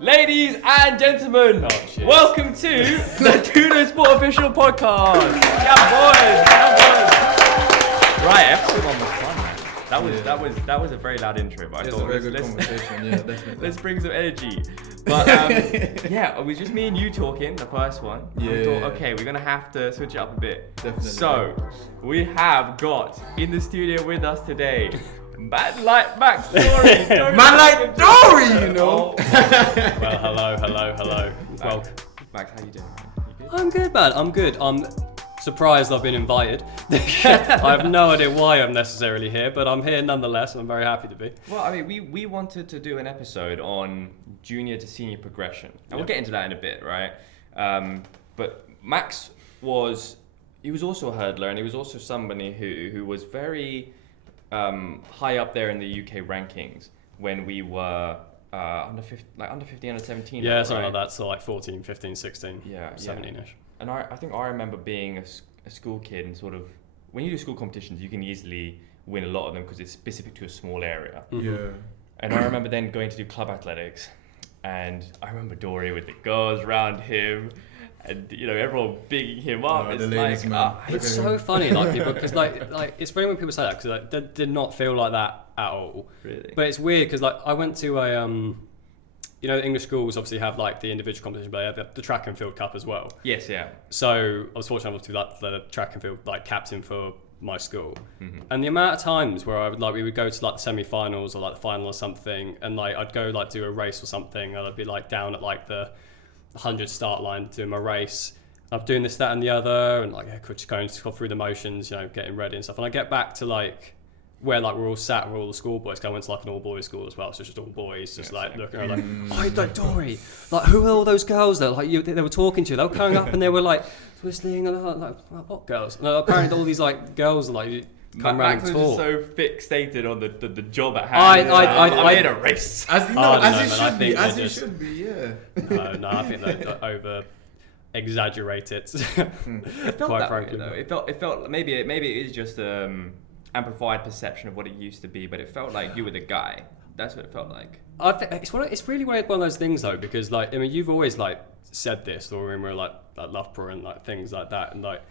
Ladies and gentlemen, welcome to the Tudo Sport Official Podcast. Right, episode 1 was fun, man. That was a very loud intro, but I thought a very good conversation. Yeah, definitely. Let's bring some energy. But yeah, it was just me and you talking, the first one. Yeah. We thought, okay, we're gonna have to switch it up a bit. Definitely. So we have got in the studio with us today. Man like Max Dory. Man like Dory, you know. Well, hello. Well, Max, how you doing? You good? I'm good, man. I'm good. I'm surprised I've been invited. I have no idea why I'm necessarily here, but I'm here nonetheless. I'm very happy to be. Well, I mean, we wanted to do an episode on junior to senior progression, and we'll get into that in a bit, right? But Max was also a hurdler, and he was also somebody who was very high up there in the UK rankings when we were under 15, under 17. Yeah, something right? like that. So like 14, 15, 16, 17-ish. Yeah. And I think I remember being a school kid and sort of, when you do school competitions, you can easily win a lot of them because it's specific to a small area. Mm-hmm. Yeah. And I remember then going to do club athletics, and I remember Dory with the girls around him, and everyone bigging him up. Oh, It's the ladies, like man. It's so funny, like people, because like it's funny when people say that because that did not feel like that at all. Really? But it's weird because like I went to a English schools obviously have like the individual competition, but they have the track and field cup as well. Yes, yeah. So I was fortunate enough to be like the track and field like captain for my school, Mm-hmm. and the amount of times where we would go to like the semi-finals or like the final or something, and like I'd go like do a race or something, and I'd be like down at like the 100 start line doing my race. I'm doing this, that, and the other, and like just going through the motions, getting ready and stuff. And I get back to like where like we're all sat, we're all the schoolboys. I went to like an all boys school as well, so it's just all boys, just like looking around like, oh, like Dory, like who are all those girls that like they were talking to? They were coming up and they were like whistling and like what girls? And apparently all these like girls are like come around Max and was talk. just so fixated on the job at hand. I made a race. As you should be. Yeah. No, I think they over exaggerate it. It felt quite that frankly, way, though. It felt maybe it is just amplified perception of what it used to be, but it felt like you were the guy. That's what it felt like. It's really weird, one of those things though, because like I mean you've always like said this, or when we're like Loughborough and like things like that, and like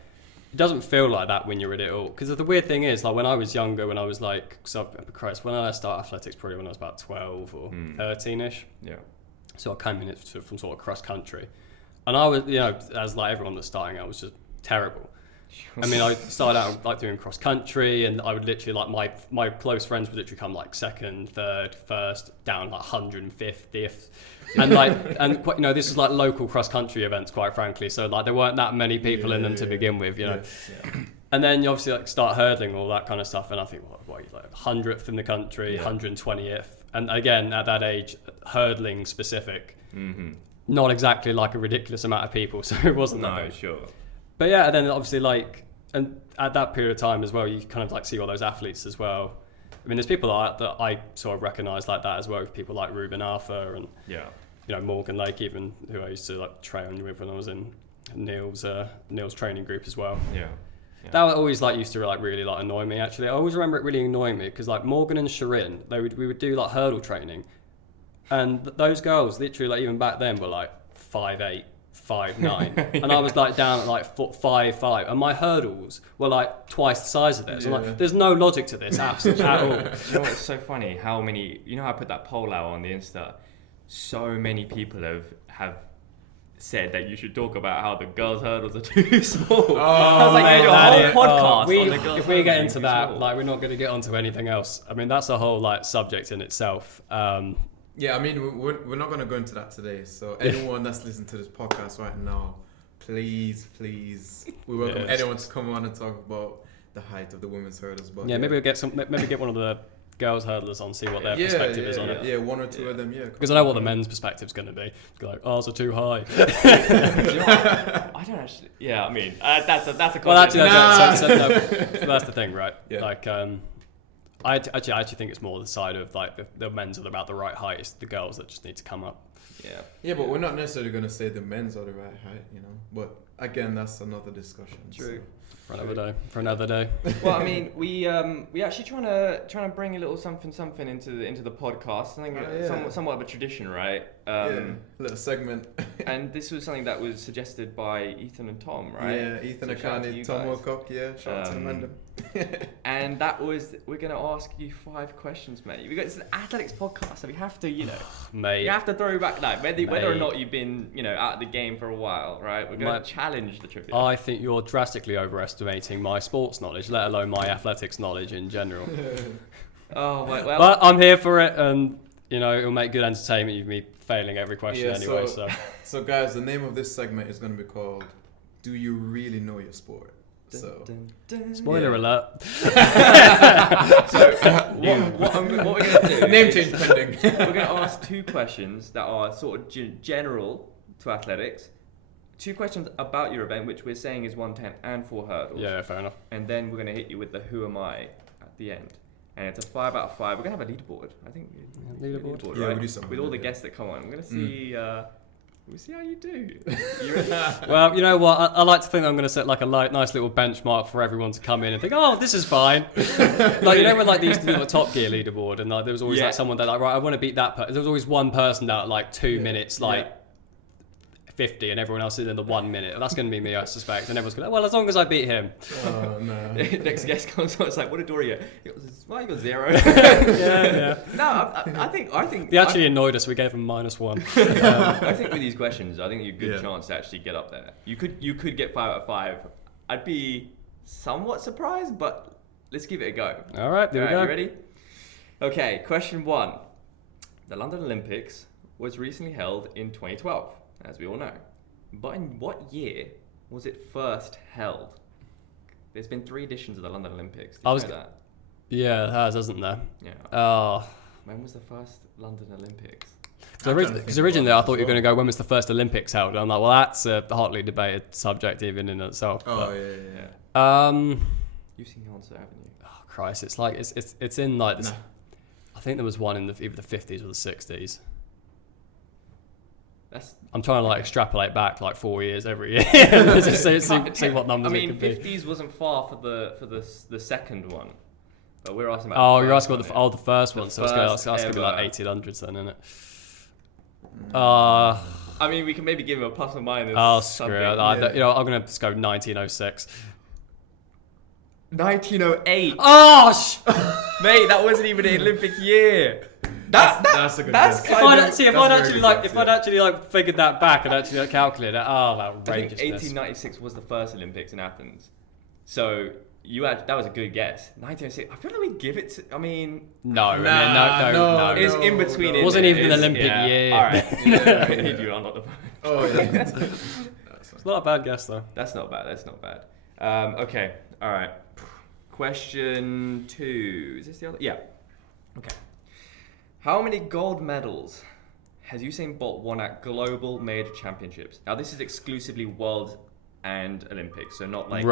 it doesn't feel like that when you're in it all. Because the weird thing is, like when I was younger, when I was like, when I started athletics, probably when I was about 12 or 13ish. Yeah. So I came in from sort of cross country, and I was, as like everyone that's starting out, was just terrible. I mean, I started out like doing cross country, and I would literally like my close friends would literally come like second, third, first, down like 150th, and like this is like local cross country events, quite frankly. So like there weren't that many people in them to begin with, Yes, yeah. And then you obviously like start hurdling all that kind of stuff, and I think what like 100th in the country, 120th, and again at that age, hurdling specific, not exactly like a ridiculous amount of people, so it wasn't that big. Sure. But yeah, and then obviously like, and at that period of time as well, you kind of like see all those athletes as well. I mean, there's people that I sort of recognise like that as well, people like Ruben Arthur and Morgan Lake, even who I used to like train with when I was in Neil's training group as well. Yeah. That always like used to like really like annoy me actually. I always remember it really annoying me because like Morgan and Shirin, we would do like hurdle training, and those girls literally like even back then were like 5'8". 5'9", and I was like down at like 5'5", and my hurdles were like twice the size of theirs. I'm like, there's no logic to this absolutely at all. You know what's so funny? How many? You know how I put that poll out on the Insta? So many people have said that you should talk about how the girls' hurdles are too small. I was like, you do a whole podcast on the girls' if we get hurdles into being that, small. like we're not going to get onto anything else. I mean, that's a whole like subject in itself. Yeah, I mean, we're not going to go into that today. So anyone that's listening to this podcast right now, please, we welcome anyone to come on and talk about the height of the women's hurdles. But maybe we'll get one of the girls hurdlers on, see what their perspective is on it. Yeah, one or two of them, Because I know what the men's perspective's going to be. Like, ours are too high. I don't actually. Yeah, I mean, that's a. Well, actually, so that's the thing, right? Yeah. Like, I actually think it's more the side of like the men's are about the right height. It's the girls that just need to come up. Yeah. Yeah, but we're not necessarily going to say the men's are the right height, But again, that's another discussion. True. For another day. Well, I mean, we actually trying to bring a little something into the podcast. I think somewhat of a tradition, right? Little segment. And this was something that was suggested by Ethan and Tom, right? Yeah, Ethan So shout out to Akani, you Tom guys. Wilcock, shout out to them random. And that was, we're going to ask you 5 questions, mate. It's an athletics podcast, so we have to, Mate. you have to throw back that. Whether or not you've been, out of the game for a while, right? We're going to challenge the trivia. I think you're drastically overestimating my sports knowledge, let alone my athletics knowledge in general. Oh, well. But I'm here for it, and it'll make good entertainment of me failing every question anyway. So guys, the name of this segment is going to be called "Do You Really Know Your Sport?" So, Spoiler alert. So, what we're going to do... name change pending. We're going to ask 2 questions that are sort of general to athletics. 2 questions about your event, which we're saying is 110 and 4 hurdles. Yeah, fair enough. And then we're going to hit you with the who am I at the end. And it's a 5 out of 5. We're going to have a leaderboard. I think. Leaderboard? Yeah, right? we do something with all the like that. guests that come on. We're going to see... we'll see how you do. You ready? Well, you know what? I like to think I'm going to set like a nice little benchmark for everyone to come in and think, oh, this is fine. Like, when like they used to do the Top Gear leaderboard, and like there was always like someone that like, right, I want to beat that person. There was always one person that like 2 minutes, like 50, and everyone else is in the 1 minute. That's going to be me, I suspect. And everyone's going to, well, as long as I beat him. Oh no. Next guest comes on. It's like, what did Dory get? He got 0. Yeah. No, I think They actually annoyed us. We gave him -1. I think with these questions, I think you're a good chance to actually get up there. You could get 5 out of 5. I'd be somewhat surprised, but let's give it a go. All right, there we go. You ready? Okay, question 1. The London Olympics was recently held in 2012, as we all know. But in what year was it first held? There's been 3 editions of the London Olympics. Did you know that? Yeah, it has, hasn't there? Yeah. Oh. When was the first London Olympics? Because originally I thought you were going to go, when was the first Olympics held? And I'm like, well, that's a hotly debated subject even in itself. Oh, Yeah. yeah. You've seen the answer, haven't you? Oh, Christ, it's like, it's in like this. I think there was one in either the 50s or the 60s. I'm trying to like extrapolate back like 4 years every year. Just see what numbers it could be. 50s wasn't far for the second one. But we're asking about. Oh, you're asking about the first one. So it's going to be like 1800s then, isn't it? I mean, we can maybe give him a plus or minus. Oh, screw it. I'm going to just go 1906. 1908. Oh, mate, that wasn't even an Olympic year. That's a good guess. if I'd actually figured that back and actually calculated it, I think outrageousness. 1896 was the first Olympics in Athens. So that was a good guess. 1906. I feel like we give it to. I mean, no. It's in between. It wasn't even an Olympic year. All right. I need you on the phone. Oh yeah. It's not a bad guess though. That's not bad. Okay. All right. Question 2. Is this the other? Yeah. Okay. How many gold medals has Usain Bolt won at global major championships? Now, this is exclusively World and Olympics, so not like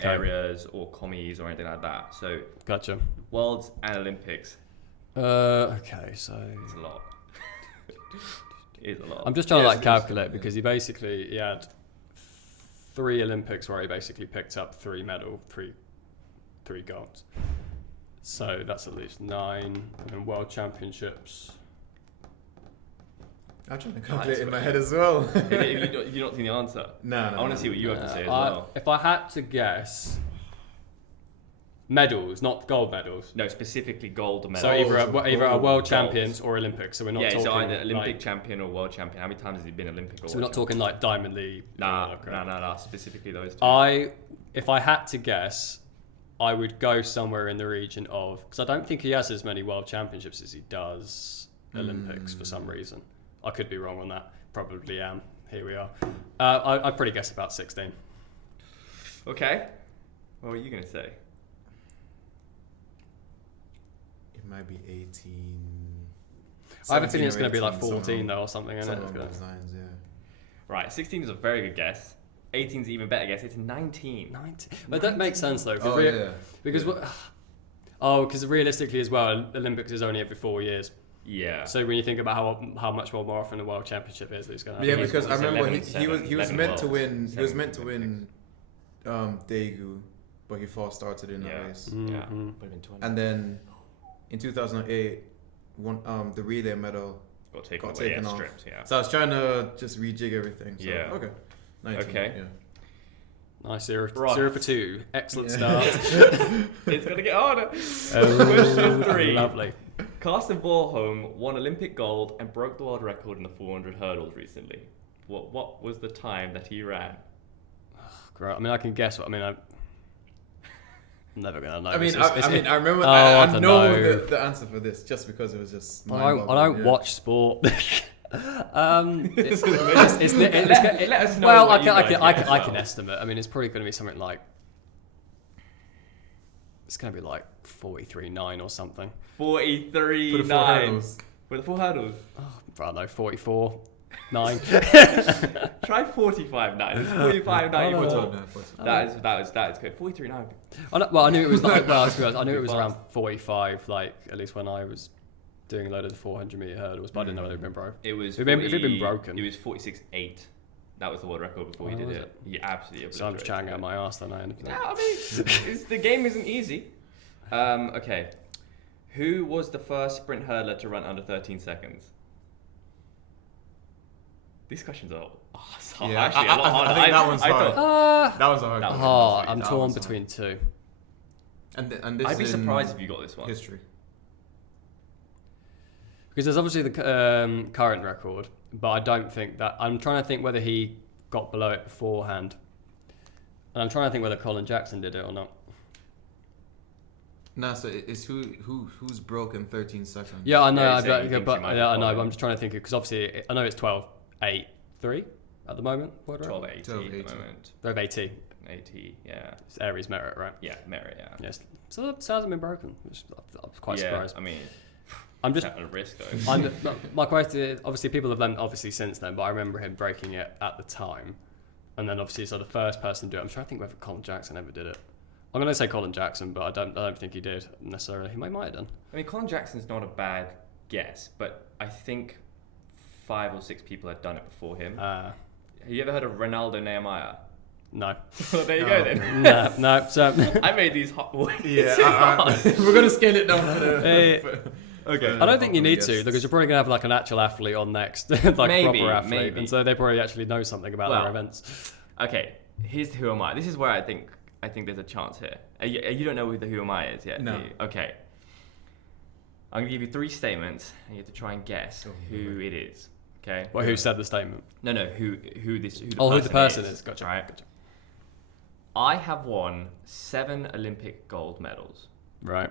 areas or commies or anything like that. So, gotcha. Worlds and Olympics. Okay, so it's a lot. It is a lot. I'm just trying to calculate because he had 3 Olympics where he basically picked up 3 golds. So that's at least 9, and World Championships. I'm trying to calculate in my head as well. You don't see the answer. No. I want to see what you have to say as well. If I had to guess, medals, not gold medals. No, specifically gold medals. So either a world champions or Olympics. So we're not talking. So either Olympic champion or world champion. How many times has he been Olympic or? So we're not talking like Diamond League. Nah. Specifically those 2. If I had to guess, I would go somewhere in the region of, because I don't think he has as many world championships as he does Olympics for some reason. I could be wrong on that. Probably am. Here we are. I'd probably guess about 16. Okay. What were you going to say? It might be 18. I have a feeling it's going to be like 14 though or something, isn't it? Right, 16 is a very good guess. 18 is an even better guess. It's 19. 19. But that makes sense though. Because realistically as well, Olympics is only every 4 years. Yeah. So when you think about how much more often the World Championship is, he's going to Yeah, have. because I remember 11-7, he was meant to 11 win. He was worlds, meant to 7 win Daegu, but he false started in the race. Yeah. Mhm. Would have been 20. And then in 2008, the relay medal got taken got away. taken Yeah, off. stripped. Yeah. So I was trying to just rejig everything. So, Yeah. Okay. 19, Okay. Yeah. Nice, 0 Right. 0 for 2. Excellent Yeah. start. It's gonna get harder. Oh, Question 3. Lovely. Carsten Warholm won Olympic gold and broke the world record in the 400 hurdles recently. What was the time that he ran? Great. I mean, I can guess what. I mean, I'm never gonna know. I mean, It's- I remember. Oh, I don't know know. the answer for this just because it was just. I don't mind-boggling, yeah. watch sport. It's Let us know. well, what I you can guys get as I can well. estimate. I mean, it's probably going to be something like. It's going to be like 43.9 or something. 43.9 For the 4 hurdles. For the 4 hurdles. Oh, I don't know, 44.9. Try 45.9. It's 45.9. Oh, That is good. 43.9. Well, I knew it was like. Well, to be honest, I knew it was around 45. Like at least when I was doing a load of the 400-meter hurdles, but I didn't know it had been broken. It was. If it had been broken. It was 46.8. That was the world record before he Oh, did was it. He absolutely. So I'm just chatting out my ass, then I end up. No, I mean, the game isn't easy. Okay. Who was the first sprint hurdler to run under 13 seconds? These questions are actually a lot harder. I think that one's hard. That was a hard That one. was- I'm That torn one's between two. hard. And this I'd be is surprised if you got this one. history. Because there's obviously the current record, but I don't think that. I'm trying to think whether he got below it beforehand. And I'm trying to think whether Colin Jackson did it or not. No, so it's who's broken 13 seconds. Yeah, I know. Yeah, I he's saying he but thinks he might be I know. But Colin. I'm just trying to think because obviously I know it's 12.8.3 at the moment. What 12.80 at 12.80. the moment. 12.80. 80, yeah. It's Aries merit, right? Yeah, merit, yeah. Yes. So that hasn't been broken. I'm quite yeah, surprised. I mean, I'm just. at a risk though. My question is, obviously people have done obviously since then, but I remember him breaking it at the time, and then obviously so the first person to do it. I'm trying to think whether Colin Jackson ever did it. I'm going to say Colin Jackson, but I don't think he did necessarily. He might have done. I mean, Colin Jackson's not a bad guess, but I think 5 or 6 people had done it before him. Have you ever heard of Ronaldo Nehemiah? No. Well, there you go then. No. So I made these hot boys. Yeah, we're gonna scale it down for the. Hey. Okay. I don't think you need to Yes. because you're probably going to have like an actual athlete on next, like Maybe, proper athlete, maybe. and so they probably actually know something about Well, their events. Okay, here's Who Am I. This is where I think there's a chance here. You don't know who the Who Am I is yet, No. do you? Okay. I'm going to give you 3 statements, and you have to try and guess who it is. Okay? Well, who said the statement? No, who the Who the person is. Gotcha. Right? Gotcha. I have won 7 Olympic gold medals. Right.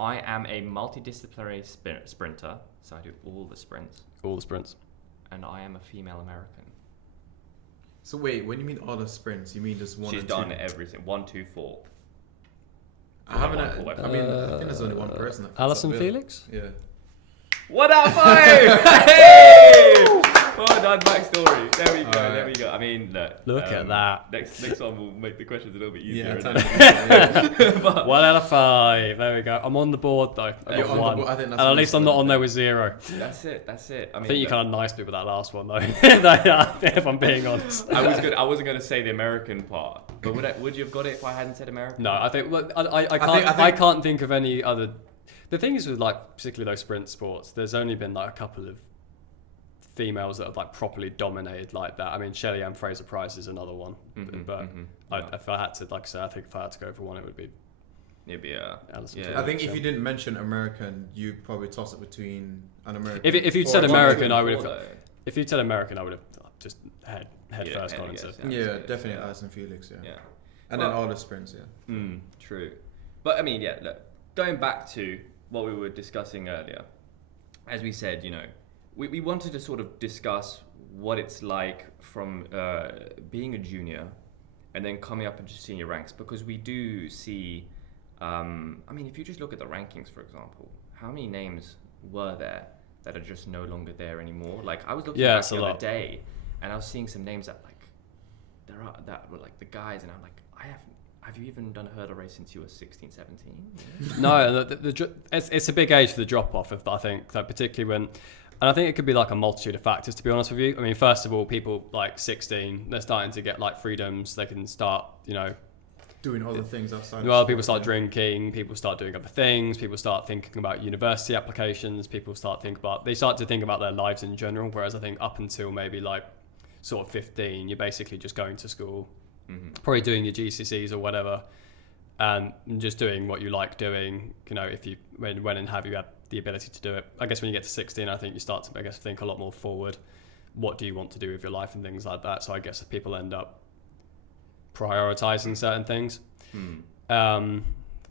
I am a multidisciplinary sprinter, so I do all the sprints, All the sprints. and I am a female American. So wait, when you mean all the sprints, you mean just one? She's or done two? everything. 1, 2, 4. I haven't. One full I mean, I think there's only one person. That fits Alison that bill. Felix? Yeah. What up, five? Hey! Well done, backstory. There we go. Alright. There we go. I mean, Look at that. Next one will make the questions a little bit easier. Yeah. isn't it? But 1 out of 5. There we go. I'm on the board though. I You're got on the 1. board. I think that's And at one least I'm not on there with 0. that's it. That's it. I think you look, kind of nice me with that last one though. If I'm being honest. I wasn't gonna say the American part, but would you have got it if I hadn't said American? No, I think look, I think- can't think of any other. The thing is with like particularly those sprint sports, there's only been like a couple of females that have like properly dominated like that. I mean, Shelley Ann Fraser Price is another one, but if I had to, like I said, I think if I had to go for one, it would be It'd be Alison yeah. Felix. I think if you didn't mention American, you'd probably toss it between an American. If you'd or said a American, I would Before, have. though. If you'd said American, I would have just head Yeah, first head gone guess, into. yeah. Yeah, absolutely, definitely yeah. Alison Felix. Yeah. Yeah. And Well- then all the sprints. Yeah. True. But I mean, yeah, look, going back to what we were discussing earlier, as we said, you know, we wanted to sort of discuss what it's like from being a junior and then coming up into senior ranks, because we do see, I mean, if you just look at the rankings, for example, how many names were there that are just no longer there anymore? Like, I was looking Yeah, back it's a the other lot. day, and I was seeing some names that, like, that were like the guys, and I'm like, I have you even done a hurdle race since you were 16, 17? No, it's a big age for the drop off. I think, so particularly when, and I think it could be like a multitude of factors. To be honest with you, I mean, first of all, people like 16, they're starting to get like freedoms. They can start, doing other things outside. Well, people start drinking. People start doing other things. People start thinking about university applications. They start to think about their lives in general. Whereas I think up until maybe like sort of 15, you're basically just going to school. Probably doing your GCSEs or whatever, and just doing what you like doing. If you when and have you had the ability to do it. I guess when you get to 16, I think you start to think a lot more forward. What do you want to do with your life and things like that? So I guess people end up prioritizing certain things for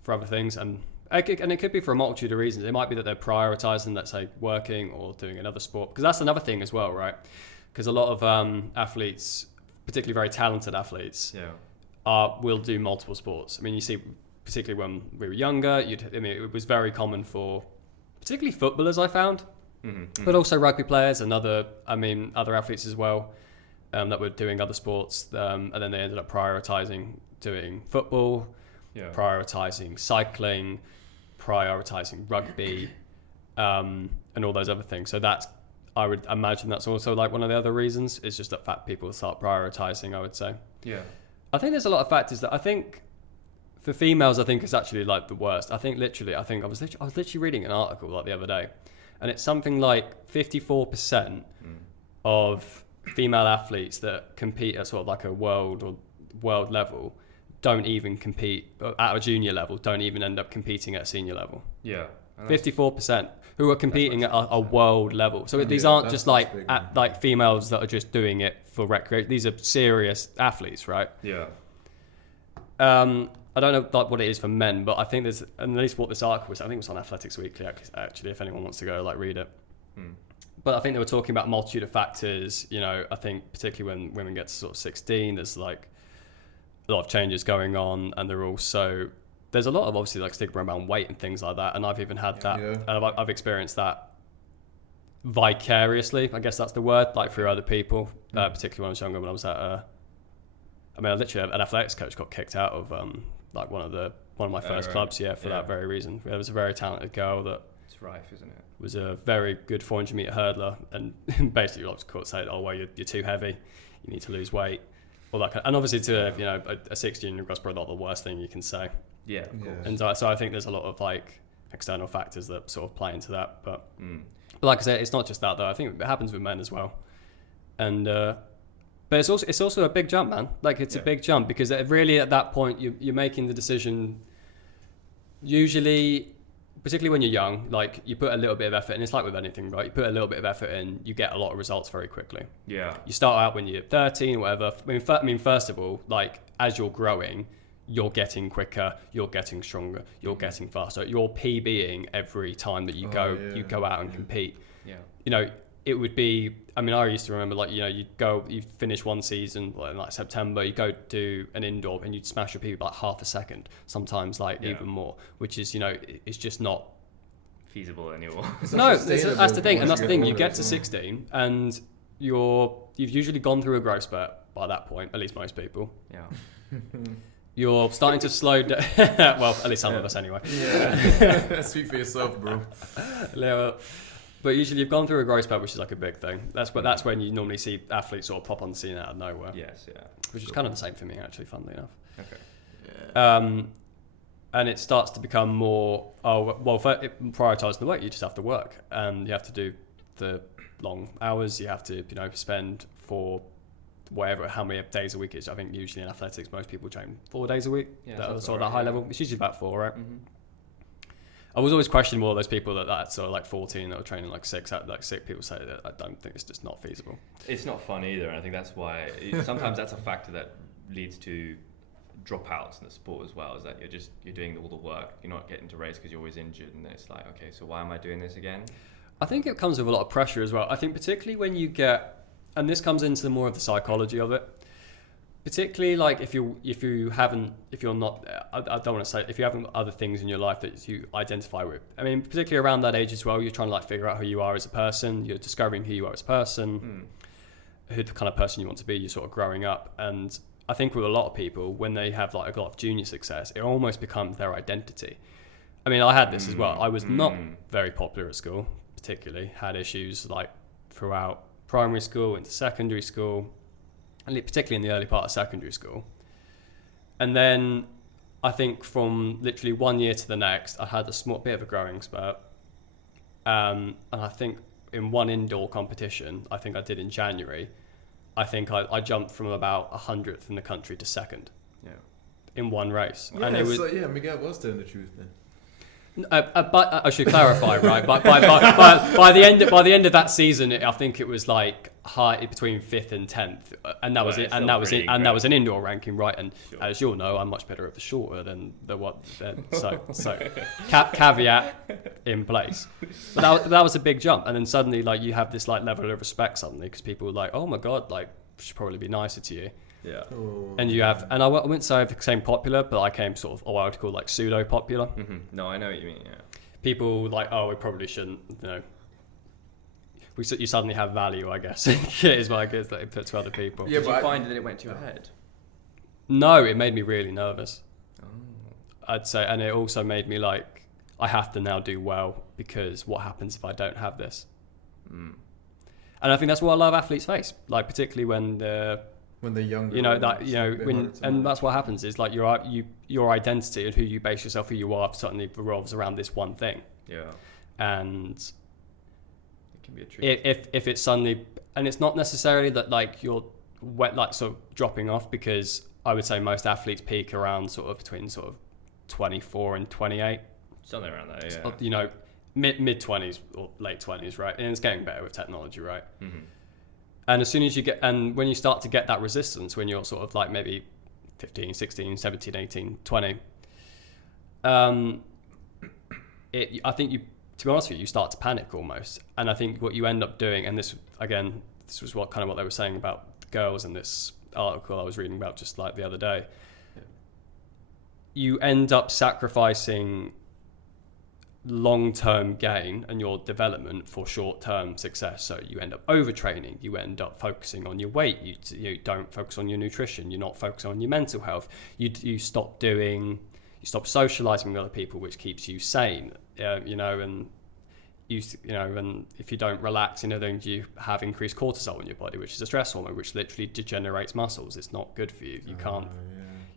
other things, and it could be for a multitude of reasons. It might be that they're prioritizing, let's say, working or doing another sport, because that's another thing as well, right? Because a lot of athletes, particularly very talented athletes, will do multiple sports. I mean, you see, particularly when we were younger, it was very common for particularly footballers, I found, but also rugby players and other athletes as well, that were doing other sports, and then they ended up prioritizing doing football, prioritizing cycling, prioritizing rugby, and all those other things. So I would imagine that's also like one of the other reasons. It's just that fat people start prioritizing, I would say. Yeah. I think there's a lot of factors that I think for females, I think it's actually like the worst. I was literally reading an article like the other day, and it's something like 54% of female athletes that compete at sort of like a world level don't even compete at a junior level, don't even end up competing at a senior level. Yeah. 54% who are competing at a world level. So these aren't just like females that are just doing it for recreation. These are serious athletes, right? Yeah. I don't know like what it is for men, but I think there's, and at least what this article was, I think it was on Athletics Weekly actually, if anyone wants to go like read it. But I think they were talking about a multitude of factors. I think particularly when women get to sort of 16, there's like a lot of changes going on, and there's a lot of obviously like stigma around weight and things like that, and I've even had that, and I've experienced that vicariously, I guess that's the word, like through other people, particularly when I was younger. When I was at literally an athletics coach got kicked out of like one of my first clubs, for that very reason. There was a very talented girl that it's rife, isn't it? Was a very good 400 meter hurdler, and basically I was caught saying, "Oh well, you're too heavy, you need to lose weight," all that kind of, and obviously to a 16-year-old girl's probably not the worst thing you can say. Yeah, of course. And so I think there's a lot of like external factors that sort of play into that, but like I said, it's not just that though. I think it happens with men as well, and but it's also a big jump, man. Like it's a big jump, because really at that point you're making the decision. Usually, particularly when you're young, like you put a little bit of effort, and it's like with anything, right? You put a little bit of effort in, you get a lot of results very quickly. Yeah. You start out when you're 13 or whatever. I mean, first of all, like as you're growing, you're getting quicker, you're getting stronger, you're getting faster. You're PBing every time that you go out and compete. Yeah. It would be, I mean, I used to remember like, you finish one season, like in like September, you go do an indoor and you'd smash your PB by like half a second, sometimes like even more, which is, it's just not feasible anymore. No, that's the thing. And that's the thing, you get to 16 and you've usually gone through a growth spurt by that point, at least most people. Yeah. You're starting to slow down. Well, at least some of us anyway. Yeah. Speak for yourself, bro. But usually you've gone through a growth spurt, which is like a big thing. That's when you normally see athletes sort of pop on the scene out of nowhere. Yes, yeah. Which is kind of the same for me, actually, funnily enough. Okay. Yeah. And it starts to become more, prioritizing the work. You just have to work, and you have to do the long hours. You have to, spend for how many days a week is. I think usually in athletics, most people train 4 days a week. Yeah, that sort of that high level. It's usually about 4, right? Mm-hmm. I was always questioning more of those people that sort of like 14 that were training like 6. Like 6 people say that I don't think it's just not feasible. It's not fun either, and I think that's why sometimes that's a factor that leads to dropouts in the sport as well. Is that you're doing all the work, you're not getting to race because you're always injured, and it's like, okay, so why am I doing this again? I think it comes with a lot of pressure as well. I think particularly when you get, and this comes into more of the psychology of it. Particularly like if you're not, I don't want to say, if you haven't got other things in your life that you identify with. I mean, particularly around that age as well, you're trying to like figure out who you are as a person. You're discovering who you are as a person, who the kind of person you want to be. You're sort of growing up, and I think with a lot of people, when they have like a lot of junior success, it almost becomes their identity. I mean, I had this as well. I was not very popular at school, particularly. Had issues like throughout primary school, into secondary school, and particularly in the early part of secondary school. And then I think from literally 1 year to the next, I had a small bit of a growing spurt. And I think in one indoor competition, I think I did in January, I think I jumped from about 100th in the country to second. Yeah. In one race. Yeah, And it was, so yeah, Miguel was telling the truth then. but I should clarify, right? By the end of that season, I think it was like high between 5th and 10th, and that was it. And that was it. And that was an indoor ranking, right? And as you'll know, I'm much better at the shorter than the what. So caveat in place. But that was a big jump, and then suddenly like you have this like level of respect suddenly because people are like, oh my god, like should probably be nicer to you. Yeah. And you have, and I wouldn't say I became popular, but I came sort of what I would call like pseudo popular. Mm-hmm. No, I know what you mean. Yeah. People like, oh, we probably shouldn't, you know. You suddenly have value, I guess. Is what I guess that it put to other people. Yeah, did you find that it went to your head? No, it made me really nervous. Oh. I'd say, and it also made me like, I have to now do well because what happens if I don't have this? And I think that's what a lot of athletes face, like particularly when they're younger, you know, that, you know, when, and that's what happens is like your identity and who you base yourself, who you are, suddenly revolves around this one thing. Yeah. And it can be a trick. If it's suddenly, and it's not necessarily that like you're like sort of dropping off, because I would say most athletes peak around sort of between sort of 24 and 28. Something around there, yeah. So, you know, mid 20s or late 20s, right? And it's getting better with technology, right? Mm-hmm. And as soon as you get, and when you start to get that resistance, when you're sort of like maybe 15, 16, 17, 18, 20, I think you, to be honest with you, you start to panic almost. And I think what you end up doing, and this, again, this was what they were saying about girls in this article I was reading about just like the other day. Yeah. You end up sacrificing long-term gain and your development for short-term success. So you end up overtraining, you end up focusing on your weight, you don't focus on your nutrition, you're not focusing on your mental health, you stop socializing with other people, which keeps you sane, you know, and and if you don't relax, you know, then you have increased cortisol in your body, which is a stress hormone, which literally degenerates muscles. It's not good for you. You can't,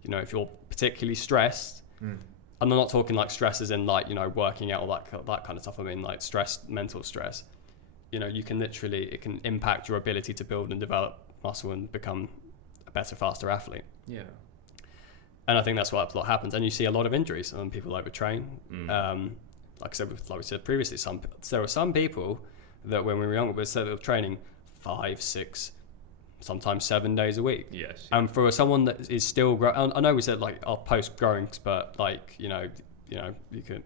you know, if you're particularly stressed, and I'm not talking like stress as in like, you know, working out or that kind of stuff. I mean like stress, mental stress. You know, you can literally, it can impact your ability to build and develop muscle and become a better, faster athlete. Yeah. And I think that's what happens. And you see a lot of injuries and people overtrain. Like we said previously, there were some people that when we were younger, they were training 5, 6, sometimes 7 days a week. Yes. And for someone that is still growing, I know we said like our post growing spurt, like you know, you could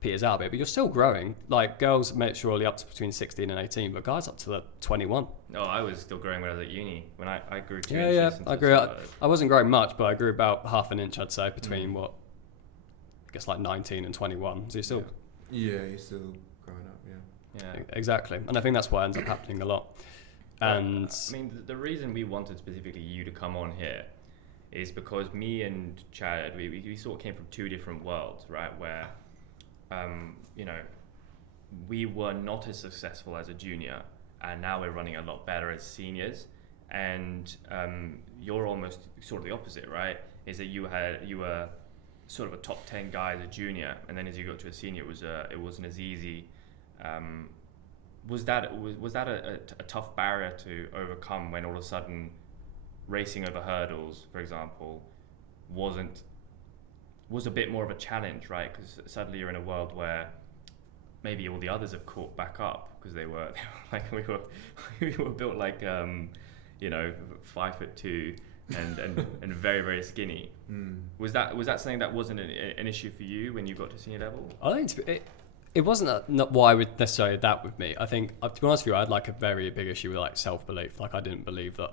peters out a bit, but you're still growing. Like girls surely up to between 16 and 18, but guys up to the 21. Oh, I was still growing when I was at uni. When I grew 2 inches. Yeah, I grew up. Started. I wasn't growing much, but I grew about half an inch, I'd say, between I guess like 19 and 21. So you're still. Yeah, you're still growing up. Yeah. Exactly, and I think that's what ends up happening a lot. And I mean, the reason we wanted specifically you to come on here is because me and Chad, we sort of came from 2 different worlds, right? Where, you know, we were not as successful as a junior, and now we're running a lot better as seniors. And you're almost sort of the opposite, right? Is that you were sort of a top 10 guy as a junior, and then as you got to a senior, it wasn't as easy. Was that a tough barrier to overcome when all of a sudden racing over hurdles, for example, was a bit more of a challenge, right? Because suddenly you're in a world where maybe all the others have caught back up because they were like we were built like 5'2" and very, very skinny. Was that something that wasn't an issue for you when you got to senior level? I think it wasn't not why I would necessarily that with me. I think, to be honest with you, I had like a very big issue with like self-belief. Like I didn't believe that,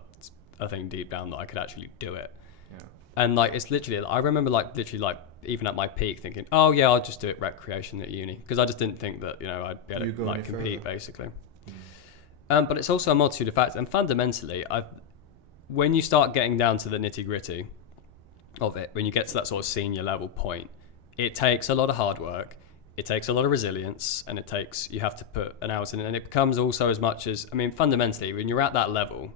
I think deep down that I could actually do it. Yeah. And like, it's literally, I remember like literally like even at my peak thinking, oh yeah, I'll just do it recreation at uni. Because I just didn't think that, you know, I'd be able to like compete basically. But it's also a multitude of factors. And fundamentally, when you start getting down to the nitty gritty of it, when you get to that sort of senior level point, it takes a lot of hard work. It takes a lot of resilience, and you have to put an hours in, and it becomes also as much as, I mean, fundamentally, when you're at that level,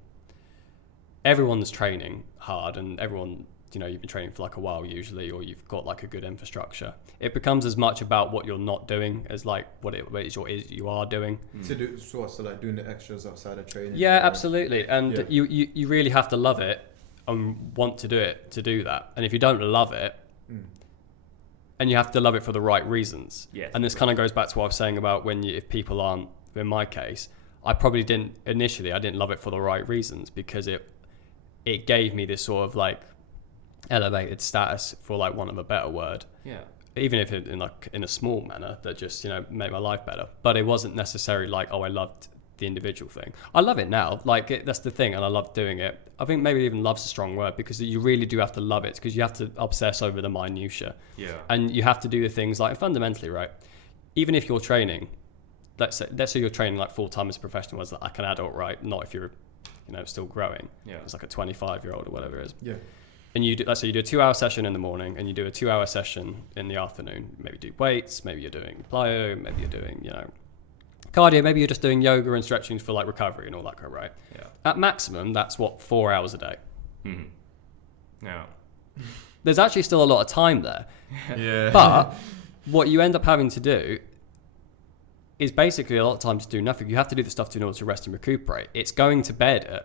everyone's training hard, and everyone, you know, you've been training for like a while usually, or you've got like a good infrastructure. It becomes as much about what you're not doing as like what it is you are doing. To do so like doing the extras outside of training. Yeah, absolutely. And you really have to love it and want to do it to do that. And if you don't love it, and you have to love it for the right reasons. Yes. And this kind of goes back to what I was saying about if people aren't, in my case, I probably didn't love it for the right reasons, because it gave me this sort of like elevated status, for like want of a better word. Yeah. Even if in a small manner that just, you know, made my life better. But it wasn't necessarily like, oh, I loved the individual thing. I love it now. Like that's the thing, and I love doing it. I think maybe even love's a strong word, because you really do have to love it, because you have to obsess over the minutiae. Yeah. And you have to do the things like, fundamentally, right? Even if you're training, let's say you're training like full time as a professional, as like an adult, right? Not if you're, you know, still growing. Yeah. It's like a 25-year-old or whatever it is. Yeah. And let's say you do a 2-hour session in the morning, and you do a 2-hour session in the afternoon. Maybe do weights, maybe you're doing plyo, maybe you're doing, you know, cardio, maybe you're just doing yoga and stretching for like recovery and all that kind of, right? Yeah. At maximum, that's 4 hours a day. Yeah. There's actually still a lot of time there. Yeah. But what you end up having to do is basically a lot of times do nothing. You have to do the stuff in order to rest and recuperate. It's going to bed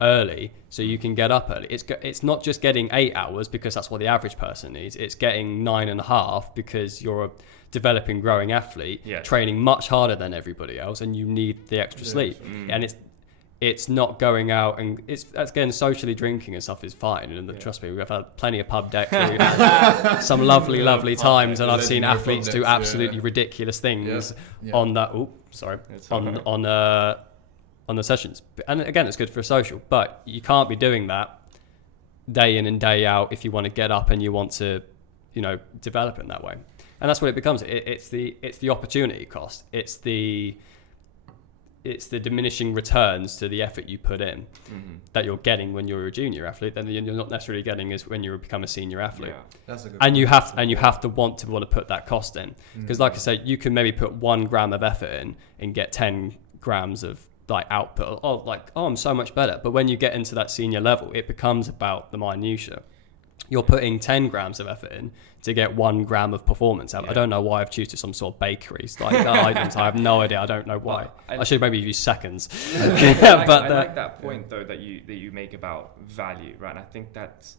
early so you can get up early. It's not just getting 8 hours, because that's what the average person needs. It's getting 9.5, because you're a developing, growing athlete, training much harder than everybody else, and you need the extra sleep. And it's not going out, and that's again, socially drinking and stuff is fine. And trust me, we've had plenty of pub decks, some lovely times, and I've seen athletes do absolutely ridiculous things on that. Oh, sorry, on the sessions. And again, it's good for social, but you can't be doing that day in and day out if you want to get up and you want to, you know, develop in that way. And that's what it becomes. It's the opportunity cost. It's the diminishing returns to the effort you put in that you're getting when you're a junior athlete, then you're not necessarily getting as when you become a senior athlete. Yeah. That's a good point. You have to want to put that cost in, because like I said, you can maybe put 1 gram of effort in and get 10 grams of like output. I'm so much better. But when you get into that senior level, it becomes about the minutiae. You're putting 10 grams of effort in to get 1 gram of performance out. I don't know why I've chosen some sort of bakeries like items. I have no idea. I don't know why. I should maybe use seconds. I like that point though that you make about value, right? And I think that's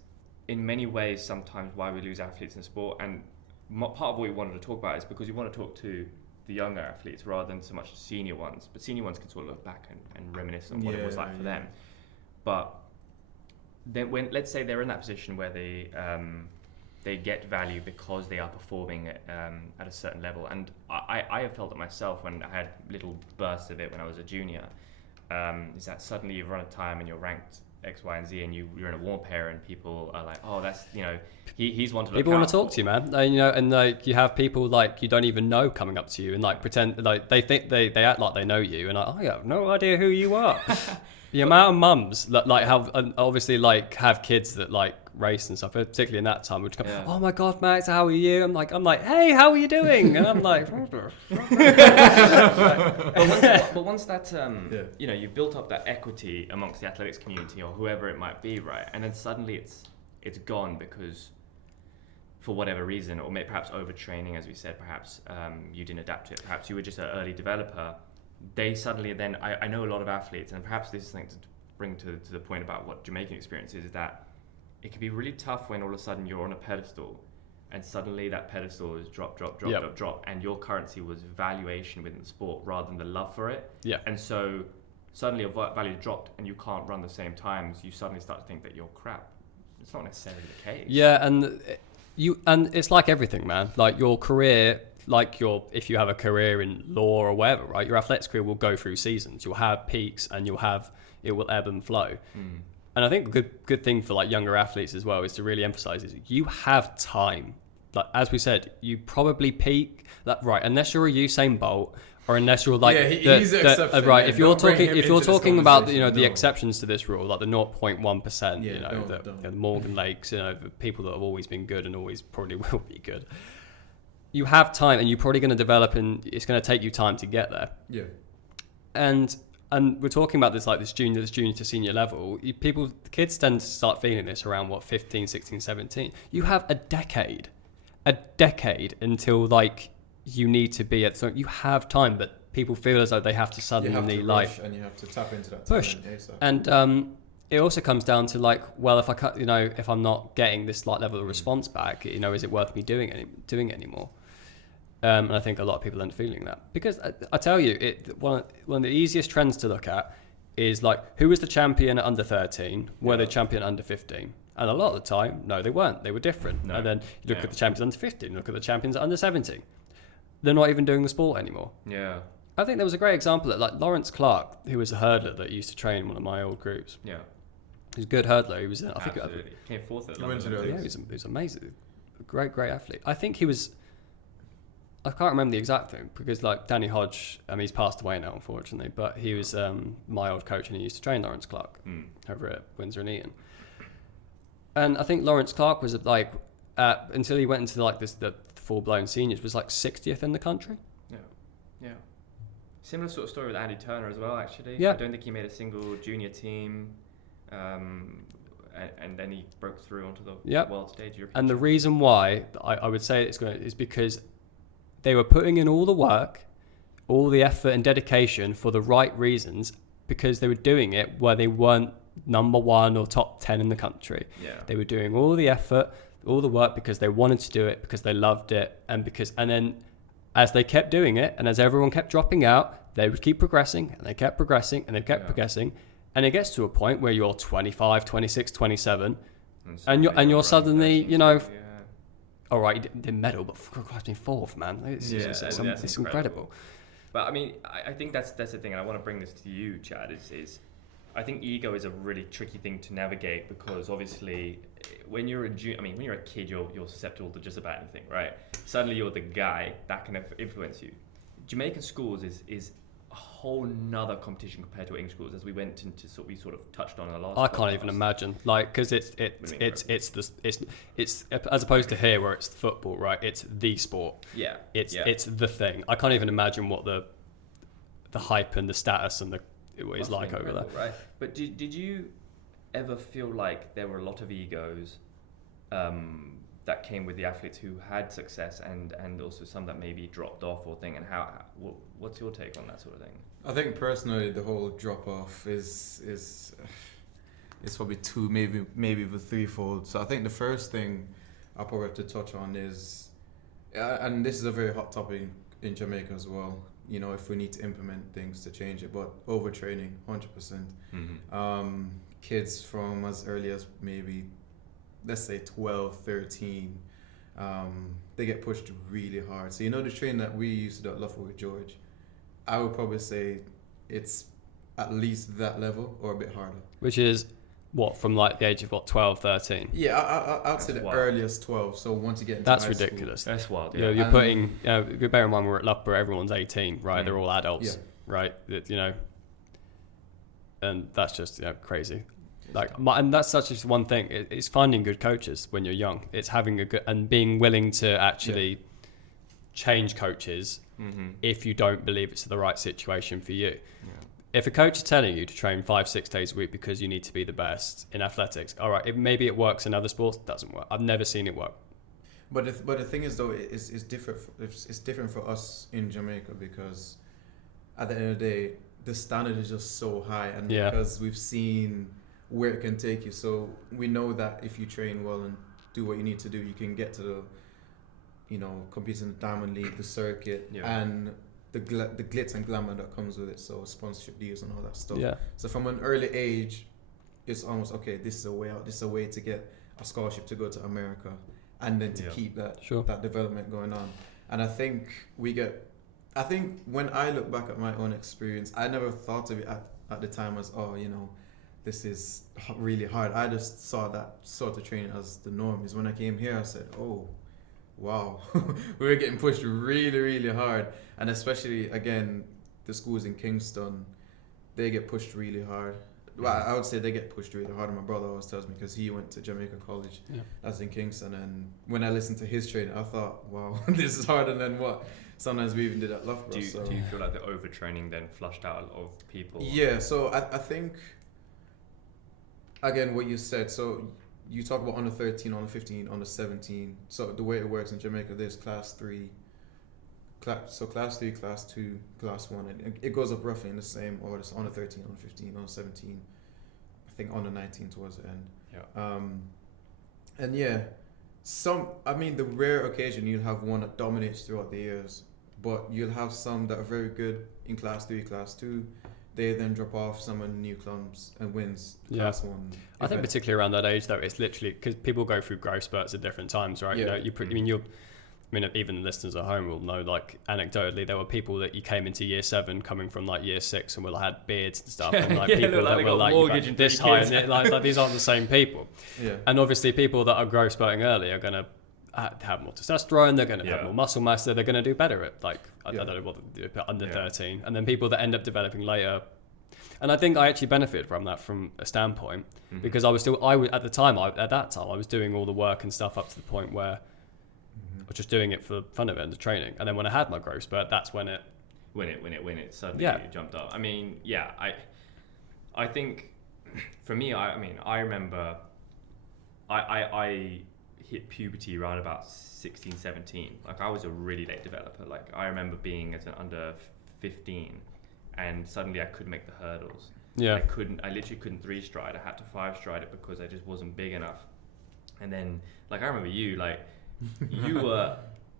in many ways sometimes why we lose athletes in sport. And part of what we wanted to talk about is because we want to talk to the younger athletes rather than so much the senior ones. But senior ones can sort of look back and reminisce on what it was like for them. But then when, let's say they're in that position where they get value because they are performing at a certain level, and I have felt it myself when I had little bursts of it when I was a junior, is that suddenly you've run a time and you're ranked X, Y, and Z, and you're in a warm pair, and people are like, oh, that's, you know, he's one to look. People want to talk to you, man. You know, and like you have people like you don't even know coming up to you and like pretend like they think they act like they know you, and like, I have no idea who you are. The amount of mums that like have obviously like have kids that like race and stuff, particularly in that time, would come, oh my god, Max, how are you? I'm like, hey, how are you doing? And I'm like, but once that you know, you've built up that equity amongst the athletics community or whoever it might be, right? And then suddenly it's gone because for whatever reason, or maybe perhaps overtraining, as we said, perhaps you didn't adapt to it, perhaps you were just an early developer. They suddenly then, I know a lot of athletes, and perhaps this is something to bring to the point about what Jamaican experience is that it can be really tough when all of a sudden you're on a pedestal and suddenly that pedestal is drop, and your currency was valuation within the sport rather than the love for it. Yeah. And so suddenly your value dropped and you can't run the same times, you suddenly start to think that you're crap. It's not necessarily the case. Yeah, and it's like everything, man. Like your career, if you have a career in law or whatever, right, your athletics career will go through seasons. You'll have peaks and it will ebb and flow. And I think a good thing for like younger athletes as well is to really emphasize is you have time. Like as we said, you probably peak that, right, unless you're a Usain Bolt or unless you're like he's the exception. right. Yeah, If you're don't bring talking him if you're into this talking about conversation, the no. exceptions to this rule, like the 0.1%, Yeah, you know, don't. the Morgan Lakes, you know, the people that have always been good and always probably will be good. You have time, and you're probably going to develop, and it's going to take you time to get there. Yeah. And we're talking about this like this junior to senior level. Kids tend to start feeling this around 15, 16, 17. You have a decade until like you need to be at. So you have time, but people feel as though they have to suddenly You have to like rush and you have to tap into that push. talent, And it also comes down to like, well, if I cut, you know, if I'm not getting this like level of response back, you know, is it worth me doing it anymore? And I think a lot of people aren't feeling that, because I tell you, one of the easiest trends to look at is like, who was the champion at under 13? Were they champion under 15? And a lot of the time, no, they weren't. They were different. No. And then you look at the champions under 15, look at the champions at under 17. They're not even doing the sport anymore. Yeah. I think there was a great example of like Lawrence Clark, who was a hurdler that used to train in one of my old groups. Yeah. He's a good hurdler. He was, I think, absolutely. Came fourth at He went to London. the- yeah, he was amazing. Great athlete. I think he was. I can't remember the exact thing because, like, Danny Hodge, he's passed away now, unfortunately, but he was my old coach and he used to train Lawrence Clark over at Windsor and Eton. And I think Lawrence Clark was like, until he went into like the full-blown seniors, was like 60th in the country. Yeah. Similar sort of story with Andy Turner as well, actually. Yeah. I don't think he made a single junior team, and then he broke through onto the world stage. European And the champion. reason why I would say is because they were putting in all the work, all the effort and dedication for the right reasons, because they were doing it where they weren't number 1 or top 10 in the country. Yeah. They were doing all the effort, all the work because they wanted to do it, because they loved it, and then as they kept doing it and as everyone kept dropping out, they would keep progressing, and they kept progressing, and they kept progressing, and it gets to a point where you're 25, 26, 27, and you're suddenly, you know, all right, you didn't medal, but for Christ's sake, 4th, man. It's incredible. But I mean, I think that's the thing, and I want to bring this to you, Chad. Is I think ego is a really tricky thing to navigate, because obviously, when you're a kid, you're susceptible to just about anything, right? Suddenly, you're the guy that can influence you. Jamaican schools is a whole nother competition compared to English schools, as we went into we sort of touched on in the last. I can't even imagine, like, because it's as opposed to here where it's football, right? It's the sport. Yeah. It's the thing. I can't even imagine what the hype and the status and what it's like over there. Right? But did you ever feel like there were a lot of egos that came with the athletes who had success, and also some that maybe dropped off or thing? And what's your take on that sort of thing? I think personally the whole drop off is probably two, maybe even threefold. So I think the first thing I'll probably have to touch on is, and this is a very hot topic in Jamaica as well, you know, if we need to implement things to change it, but overtraining, 100%. Kids from as early as maybe, let's say 12, 13, they get pushed really hard. So, you know, the training that we used to do at Luffer with George, I would probably say it's at least that level or a bit harder. Which is what, from like the age of 12, 13? Yeah, I'd say the wild. earliest 12. So once you get into That's high school- ridiculous. That's wild. You're putting, bear in mind we're at Loughborough, everyone's 18, right? They're all adults, Yeah. right? You know, and that's just crazy. And that's such just one thing. It's finding good coaches when you're young. It's having a good and being willing to actually change coaches if you don't believe it's the right situation for you. Yeah. If a coach is telling you to train 5-6 days a week because you need to be the best in athletics, all right, maybe it works in other sports. It doesn't work. I've never seen it work. But the thing is, though, it's different. It's different for us in Jamaica, because at the end of the day, the standard is just so high, and because we've seen where it can take you, so we know that if you train well and do what you need to do, you can get to the, compete in the Diamond League, the circuit, and the glitz and glamour that comes with it. So sponsorship deals and all that stuff. Yeah. So from an early age, it's almost okay. This is a way out. This is a way to get a scholarship to go to America, and then to keep that development going on. And I think when I look back at my own experience, I never thought of it at the time as, this is really hard. I just saw that sort of training as the norm. Is when I came here, I said, wow, we were getting pushed really, really hard. And especially, again, the schools in Kingston, they get pushed really hard. Well, I would say they get pushed really hard. My brother always tells me, because he went to Jamaica College, that's in Kingston. And when I listened to his training, I thought, wow, this is harder than what sometimes we even did at Loughborough. Do you feel like the overtraining then flushed out a lot of people? Yeah, so I think, again, what you said, so you talk about under 13, under 15, under 17. So the way it works in Jamaica, there's class 3, class 3, class 2, class 1, and it goes up roughly in the same order. So under 13, under 15, under 17, I think under 19 towards the end. Yeah. And yeah, the rare occasion you'll have one that dominates throughout the years, but you'll have some that are very good in class 3, class 2. They then drop off, someone new comes and wins class 1. I think particularly around that age though, it's literally because people go through growth spurts at different times, right? Yeah. Even the listeners at home will know, like, anecdotally, there were people that you came into year 7 coming from like year 6 and had beards and stuff, and like people that were like this high, and like these aren't the same people. Yeah. And obviously, people that are growth spurting early are gonna have more testosterone, they're going to have more muscle mass, so they're going to do better at, like, I don't know what they do, but under 13. And then people that end up developing later. And I think I actually benefited from that from a standpoint, because I was at that time, I was doing all the work and stuff up to the point where I was just doing it for the fun of it and the training. And then when I had my growth spurt, that's when it suddenly jumped up. I mean, yeah, I think for me, I remember I hit puberty around about 16, 17. Like, I was a really late developer. Like, I remember being at an under 15 and suddenly I couldn't make the hurdles. Yeah. I literally couldn't 3-stride. I had to 5-stride it because I just wasn't big enough. And then, like, I remember you you were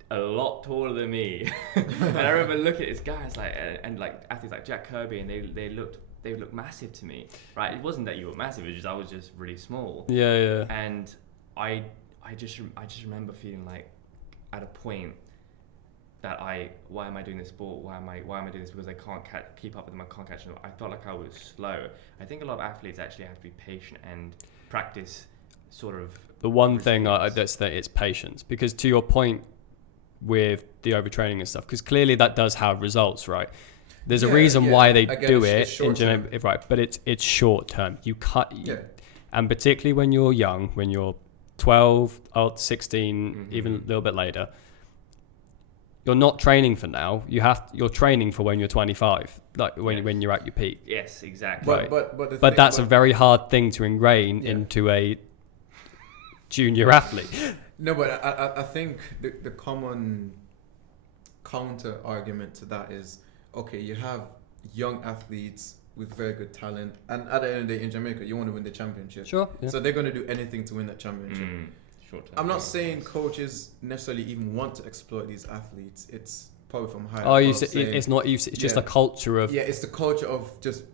a lot taller than me. And I remember looking at these guys, like, and like athletes like Jack Kirby, and they looked massive to me, right? It wasn't that you were massive, it was just I was just really small. Yeah. And I just remember feeling like, at a point, that why am I doing this sport? Why am I doing this? Because I can't keep up with them. I can't catch them. I felt like I was slow. I think a lot of athletes actually have to be patient and practice sort of. The one thing that's that it's patience, because to your point with the overtraining and stuff, because clearly that does have results, right? There's a reason why they do it in Jamaica, right? But it's short term. You cut, and particularly when you're young, when you're 12, 16, even a little bit later, you're not training for now. You're training for when you're 25, like when you're at your peak. Yes, exactly. Right. But that's a very hard thing to ingrain into a junior athlete. No, but I think the common counter argument to that is, okay, you have young athletes with very good talent, and at the end of the day, in Jamaica, you want to win the championship. Sure. Yeah. So they're going to do anything to win that championship. I'm not saying coaches necessarily even want to exploit these athletes. It's probably from higher. It's not. It's just a culture of. Yeah, it's the culture of just.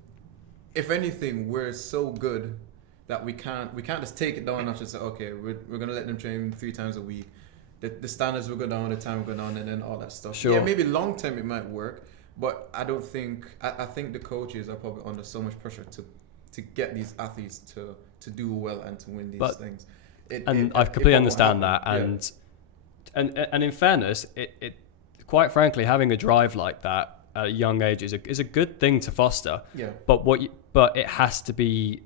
If anything, we're so good that we can't just take it down and just say, okay, we're gonna let them train 3 times a week. The standards will go down, the time will go down, and then all that stuff. Sure. Yeah, maybe long term it might work, but I don't think. I think the coaches are probably under so much pressure to get these athletes to do well and to win these things. I completely understand that, and in fairness, it quite frankly, having a drive like that at a young age is a good thing to foster. Yeah. But it has to be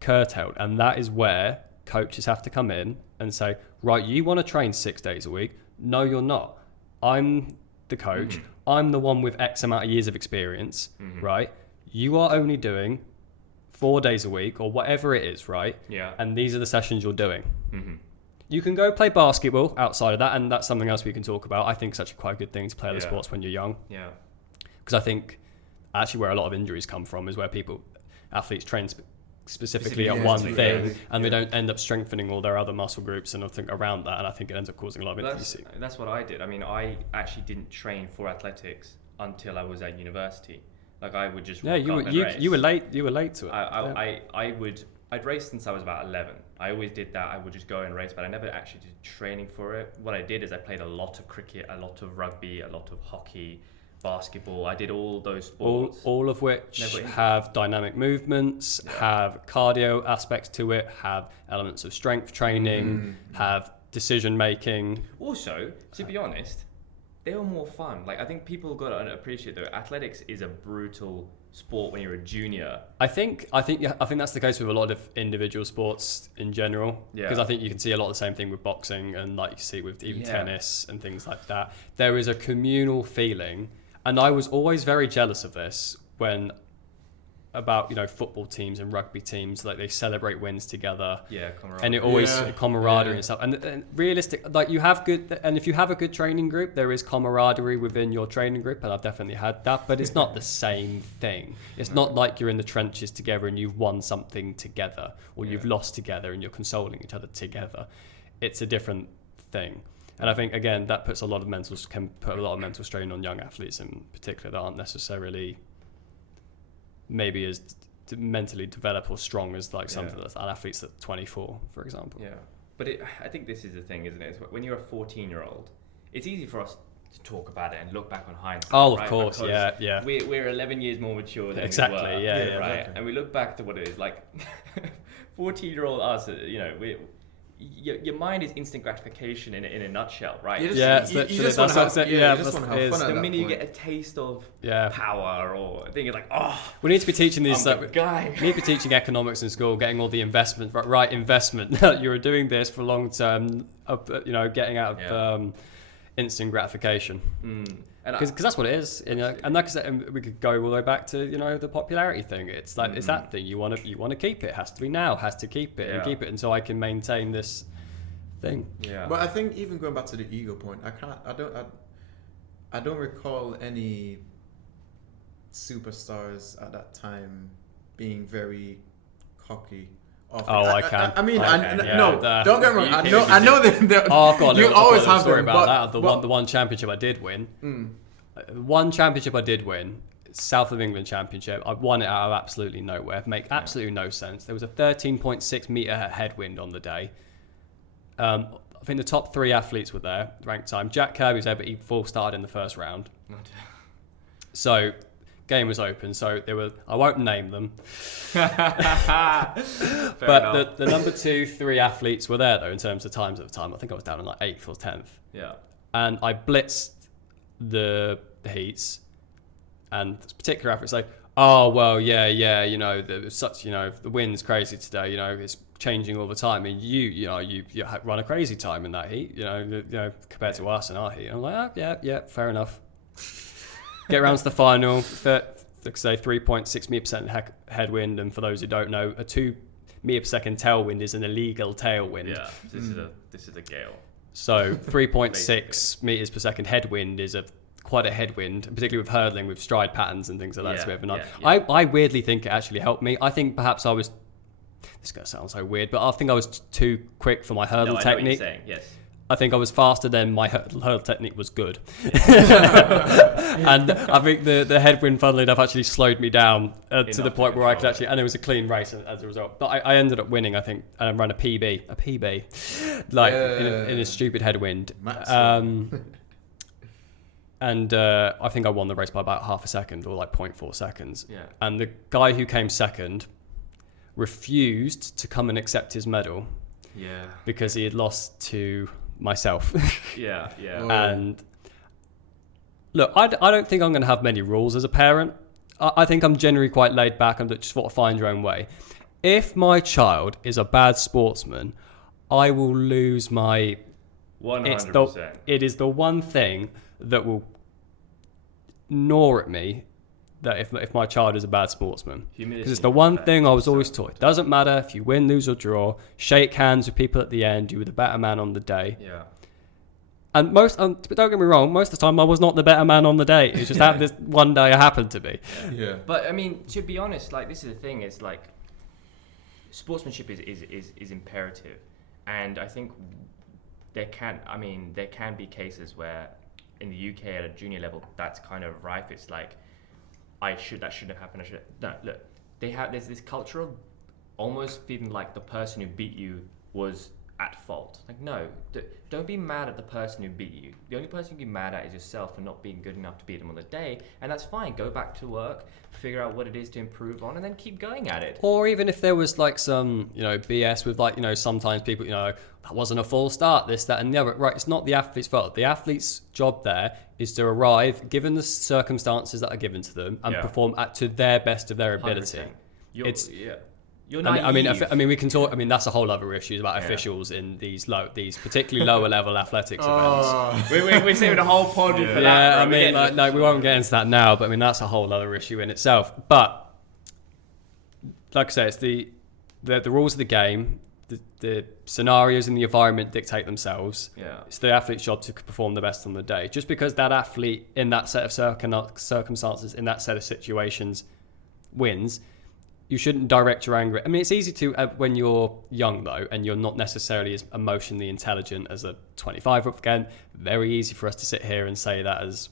curtailed, and that is where coaches have to come in and say, right, you want to train 6 days a week? No, you're not. I'm the coach. I'm the one with X amount of years of experience, right? You are only doing 4 days a week or whatever it is, right? Yeah. And these are the sessions you're doing. You can go play basketball outside of that, and that's something else we can talk about. I think it's actually quite a good thing to play other sports when you're young. Yeah. Because I think actually where a lot of injuries come from is where athletes train specifically at one thing, and they don't end up strengthening all their other muscle groups and I think around that, and I think it ends up causing a lot of injuries. That's what I did. I mean, I actually didn't train for athletics until I was at university. Like, I would just race. You were late to it. I'd raced since I was about 11. I always did that. I would just go and race, but I never actually did training for it. What I did is I played a lot of cricket, a lot of rugby, a lot of hockey, basketball. I did all those sports. All of which have dynamic movements, have cardio aspects to it, have elements of strength training, have decision making. Also, to be honest, they were more fun. Like, I think people got to appreciate though, athletics is a brutal sport when you're a junior. I think that's the case with a lot of individual sports in general. Because I think you can see a lot of the same thing with boxing and like you see with even tennis and things like that. There is a communal feeling, and I was always very jealous of this when about football teams and rugby teams, like they celebrate wins together, camaraderie. and it always camaraderie and stuff, and realistic, like you have good, and if you have a good training group, there is camaraderie within your training group, and I've definitely had that, but it's not the same thing. It's not like you're in the trenches together and you've won something together, or you've lost together and you're consoling each other together. It's a different thing. And I think again that can put a lot of mental strain on young athletes in particular that aren't necessarily maybe as mentally developed or strong as like some of the athletes at 24, for example. Yeah, but I think this is the thing, isn't it? It's when you're a 14-year-old, it's easy for us to talk about it and look back on hindsight. Oh, of right? course, Because yeah. We're 11 years more mature than Exactly, we were, yeah, right? exactly. And we look back to what it is like. 14-year-old us, your mind is instant gratification in a nutshell, right? You just want to have fun. The minute you get a taste of power or a thing, it's like, oh, we need to be teaching these. I'm the guy. We need to be teaching economics in school, getting all the investment right investment. You're doing this for long term, getting out of instant gratification. Because that's what it is, and like I said, we could go all the way back to the popularity thing. It's like it's that thing you want to keep it. It has to be now. Has to keep it and keep it, and so I can maintain this thing. Yeah. But I think even going back to the ego point, I don't recall any superstars at that time being very cocky. I can. I mean, no, don't get me wrong. I know that. I've got you always have story them, about that. The one championship I did win. One championship I did win, South of England Championship. I won it out of absolutely nowhere. Make absolutely no sense. There was a 13.6 meter headwind on the day. I think the top 3 athletes were there, ranked time. Jack Kirby was there, but he full started in the first round. So game was open, so there were, I won't name them, but the number 2, 3 athletes were there though in terms of times at the time. I think I was down in like 8th or 10th. Yeah. And I blitzed the heats, and this particular athlete's like, oh well, yeah, there was such, the wind's crazy today, it's changing all the time, and you run a crazy time in that heat, compared to us in our heat. And I'm like, oh, yeah, fair enough. Get around to the final, say 3.6 meter per second headwind, and for those who don't know, a 2 meter per second tailwind is an illegal tailwind. Yeah, this is a gale. So 3.6 meters per second headwind is quite a headwind, particularly with hurdling, with stride patterns and things like that. I weirdly think it actually helped me. I think perhaps I was. This is gonna sound so weird, but I think I was too quick for my hurdle technique. I know what you're saying. Yes. I think I was faster than my hurdle technique was good. And I think the headwind, funnily enough, actually slowed me down to the point where I could actually, and it was a clean race as a result. But I ended up winning, I think, and ran a PB, like in a stupid headwind. And I think I won the race by about half a second or like 0.4 seconds. Yeah. And the guy who came second refused to come and accept his medal. Yeah. Because he had lost to myself. Yeah. And look, I don't think I'm going to have many rules as a parent. I think I'm generally quite laid back and just want to find your own way. If my child is a bad sportsman, I will lose my 100%. It is the one thing that will gnaw at me, that if my child is a bad sportsman. Because it's the one thing I was always taught. It doesn't matter if you win, lose or draw. Shake hands with people at the end. You were the better man on the day. Yeah. And but don't get me wrong, most of the time I was not the better man on the day. It's just that this one day I happened to be. Yeah. But I mean, to be honest, like this is the thing, is like sportsmanship is imperative. And I think there can be cases where in the UK at a junior level that's kind of rife. It's like that shouldn't have happened. No, look, there's this culture of almost feeling like the person who beat you was at fault. Like, no, don't be mad at the person who beat you. The only person you can be mad at is yourself for not being good enough to beat them on the day, and that's fine. Go back to work, figure out what it is to improve on, and then keep going at it. Or even if there was like some, BS with like, sometimes people, that wasn't a full start, this, that, and the other. Right, it's not the athlete's fault. The athlete's job there is to arrive, given the circumstances that are given to them, and perform to their best of their ability. 100%. You're naive. I mean, we can talk. I mean, that's a whole other issue about officials in these particularly lower level athletics events. We're saving a whole pod for that. Yeah, I mean, no, we won't get into that now. But I mean, that's a whole other issue in itself. But like I say, it's the rules of the game. The scenarios and the environment dictate themselves. Yeah. It's the athlete's job to perform the best on the day. Just because that athlete in that set of circumstances, in that set of situations, wins, you shouldn't direct your anger. I mean, it's easy to, when you're young though, and you're not necessarily as emotionally intelligent as a 25-year-old. Again, very easy for us to sit here and say that as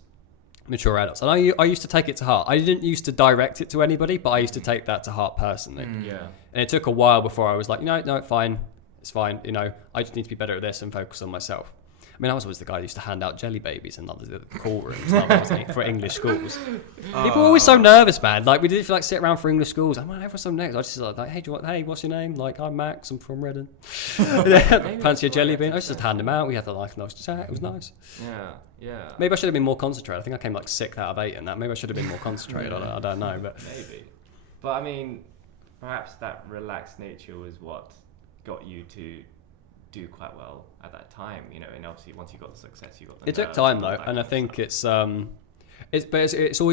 mature adults. And I used to take it to heart. I didn't used to direct it to anybody, but I used to take that to heart personally. Yeah. And it took a while before I was like, no, fine. It's fine. I just need to be better at this and focus on myself. I mean, I was always the guy who used to hand out jelly babies in the call rooms for English schools. People were always so nervous, man. Like, we did sit around for English schools. I'm like, everyone's so next. I just like, hey, what's your name? Like, I'm Max. I'm from Reading. Fancy a jelly bean? I just hand them out. We had the nice chat. It was nice. Yeah. Maybe I should have been more concentrated. I think I came like 6th out of 8 in that. Maybe I should have been more concentrated. I don't know, but maybe. But I mean, perhaps that relaxed nature was what got you to do quite well at that time, and obviously once you got the success, you got the. It took time though, and I think it's always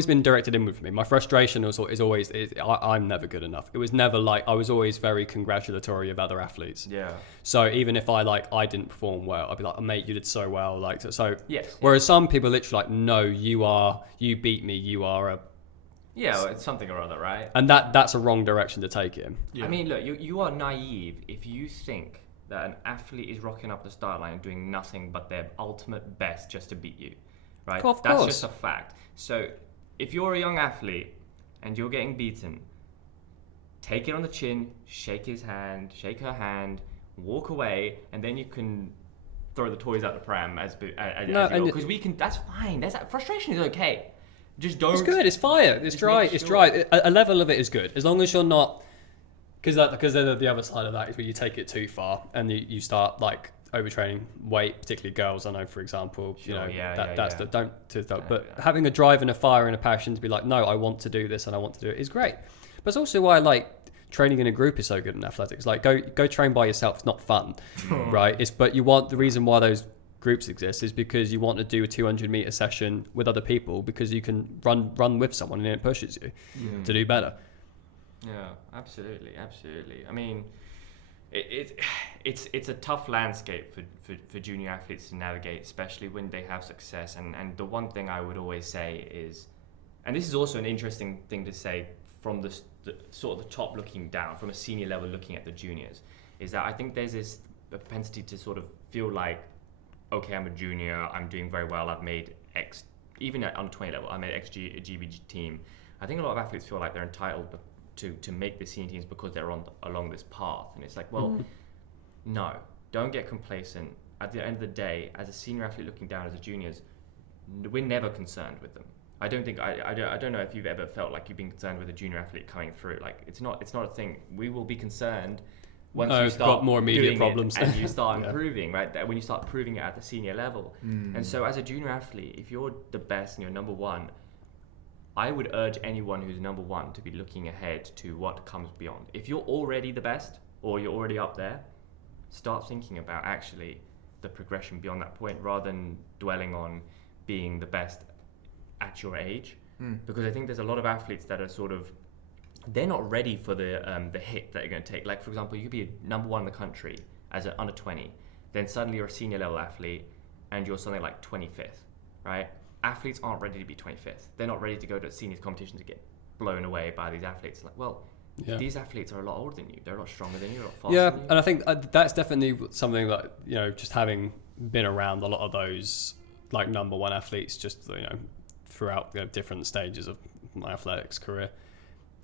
been directed inward for me. My frustration is always I'm never good enough. It was never like, I was always very congratulatory of other athletes. Yeah. So even if I didn't perform well, I'd be like, oh, mate, you did so well. Like so. Yes. Whereas some people literally like, no, you beat me. You are a. Yeah, well, it's something or other, right? And that's a wrong direction to take it in. Yeah. I mean, look, you are naive if you think that an athlete is rocking up the start line and doing nothing but their ultimate best just to beat you, right? Of That's course. just a fact. So if you're a young athlete and you're getting beaten, take it on the chin, shake her hand, walk away, and then you can throw the toys out the pram as you go. Because we can. That's fine. Frustration is okay. Just don't. It's good. It's fire. It's dry. It's dry. A level of it is good as long as you're not. Because then the other side of that is where you take it too far and you start like overtraining weight, particularly girls. I know, for example, But having a drive and a fire and a passion to be like, no, I want to do this and I want to do it is great. But it's also why like training in a group is so good in athletics. Like go train by yourself. It's not fun, right? But the reason why those groups exist is because you want to do a 200-meter session with other people because you can run with someone and it pushes you to do better. Yeah, absolutely. I mean, it's a tough landscape for junior athletes to navigate, especially when they have success. And the one thing I would always say is, and this is also an interesting thing to say from the sort of the top looking down, from a senior level looking at the juniors, is that I think there's this propensity to sort of feel like, okay, I'm a junior, I'm doing very well, I've made X, even at under 20 level, I made X GBG team. I think a lot of athletes feel like they're entitled to make the senior teams because they're along this path, and it's like, well, no, don't get complacent. At the end of the day, as a senior athlete looking down as a juniors, we're never concerned with them. I don't know if you've ever felt like you've been concerned with a junior athlete coming through. Like it's not a thing. We will be concerned once you start got more immediate problems and you start improving, right? When you start proving it at the senior level. And so as a junior athlete, if you're the best and you're number one, I would urge anyone who's number one to be looking ahead to what comes beyond. If you're already the best or you're already up there, start thinking about actually the progression beyond that point rather than dwelling on being the best at your age. Because I think there's a lot of athletes that are sort of, they're not ready for the hit that you're going to take. Like, for example, you could be number one in the country as an under 20, then suddenly you're a senior level athlete and you're something like 25th, right? Athletes aren't ready to be 25th. They're not ready to go to seniors competition to get blown away by these athletes. Like, well, these athletes are a lot older than you. They're a lot stronger than you, a lot faster than you. And I think that's definitely something that, just having been around a lot of those like number one athletes just, throughout different stages of my athletics career.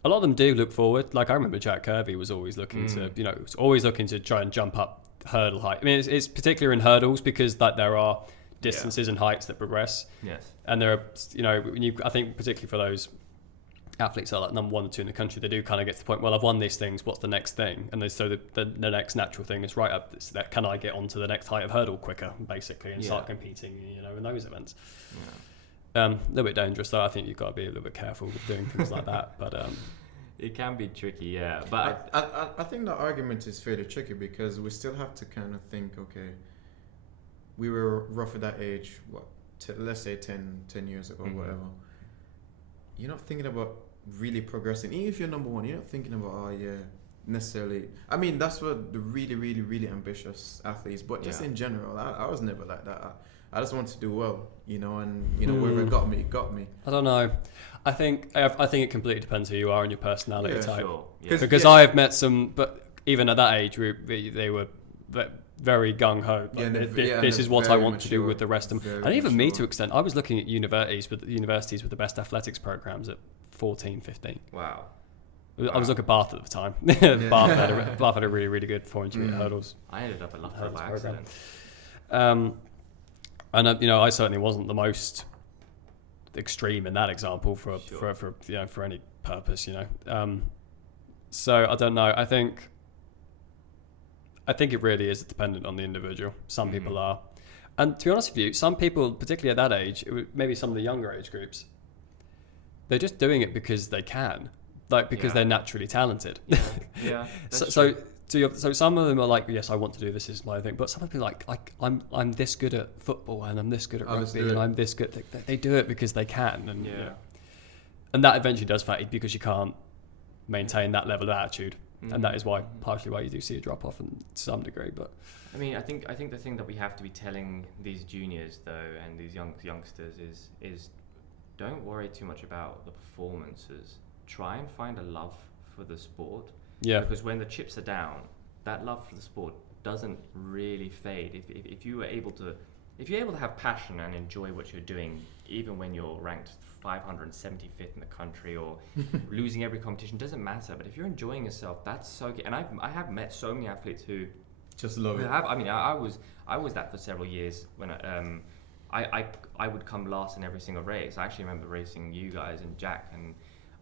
A lot of them do look forward. Like I remember Jack Kirby was always looking to, was always looking to try and jump up hurdle height. I mean, it's particularly in hurdles because like there are distances and heights that progress. Yes. And there are, you know, I think particularly for those athletes that are like number 1 or 2 in the country, they do kind of get to the point, well, I've won these things, what's the next thing? And so the next natural thing is right up, that can I get onto the next height of hurdle quicker, basically, and start competing, you know, in those events. A little bit dangerous though. I think you've got to be a little bit careful with doing things like that. But it can be tricky, yeah. But I think the argument is fairly tricky because we still have to kind of think, okay, we were rough at that age, let's say 10 years ago, whatever. You're not thinking about really progressing. Even if you're number 1, you're not thinking about, necessarily. I mean, that's what the really, really, really ambitious athletes, but just in general, I was never like that. I just wanted to do well, you know, and, you know, wherever it got me, it got me. I don't know. I think it completely depends who you are and your personality type. Sure. Yeah. Because I have met some, but even at that age, they were very gung-ho. Like, this is what I want to do with the rest of them. And even me to an extent, I was looking at universities with the best athletics programs at 14, 15. Wow. I was looking at Bath at the time. Bath had a really, really good 400 meter hurdles. I ended up at Loughborough by accident. And you know, I certainly wasn't the most extreme in that example for you know, for any purpose, you know. So I don't know. I think it really is dependent on the individual. Some people are, and to be honest with you, some people, particularly at that age, maybe some of the younger age groups, they're just doing it because they can, like because they're naturally talented. Yeah. So some of them are like, yes, I want to do this is my thing. But some people are like I'm this good at football and I'm this good at rugby and I'm this good. They do it because they can, and and that eventually does fade because you can't maintain that level of attitude, and that is partially why you do see a drop off in some degree. But I mean, I think the thing that we have to be telling these juniors though, and these youngsters is don't worry too much about the performances. Try and find a love for the sport. Yeah. Because when the chips are down, that love for the sport doesn't really fade. If you were able to have passion and enjoy what you're doing, even when you're ranked 575th in the country or losing every competition, doesn't matter. But if you're enjoying yourself, that's so good. And I have met so many athletes who just love it. I was that for several years when I would come last in every single race. I actually remember racing you guys and Jack, and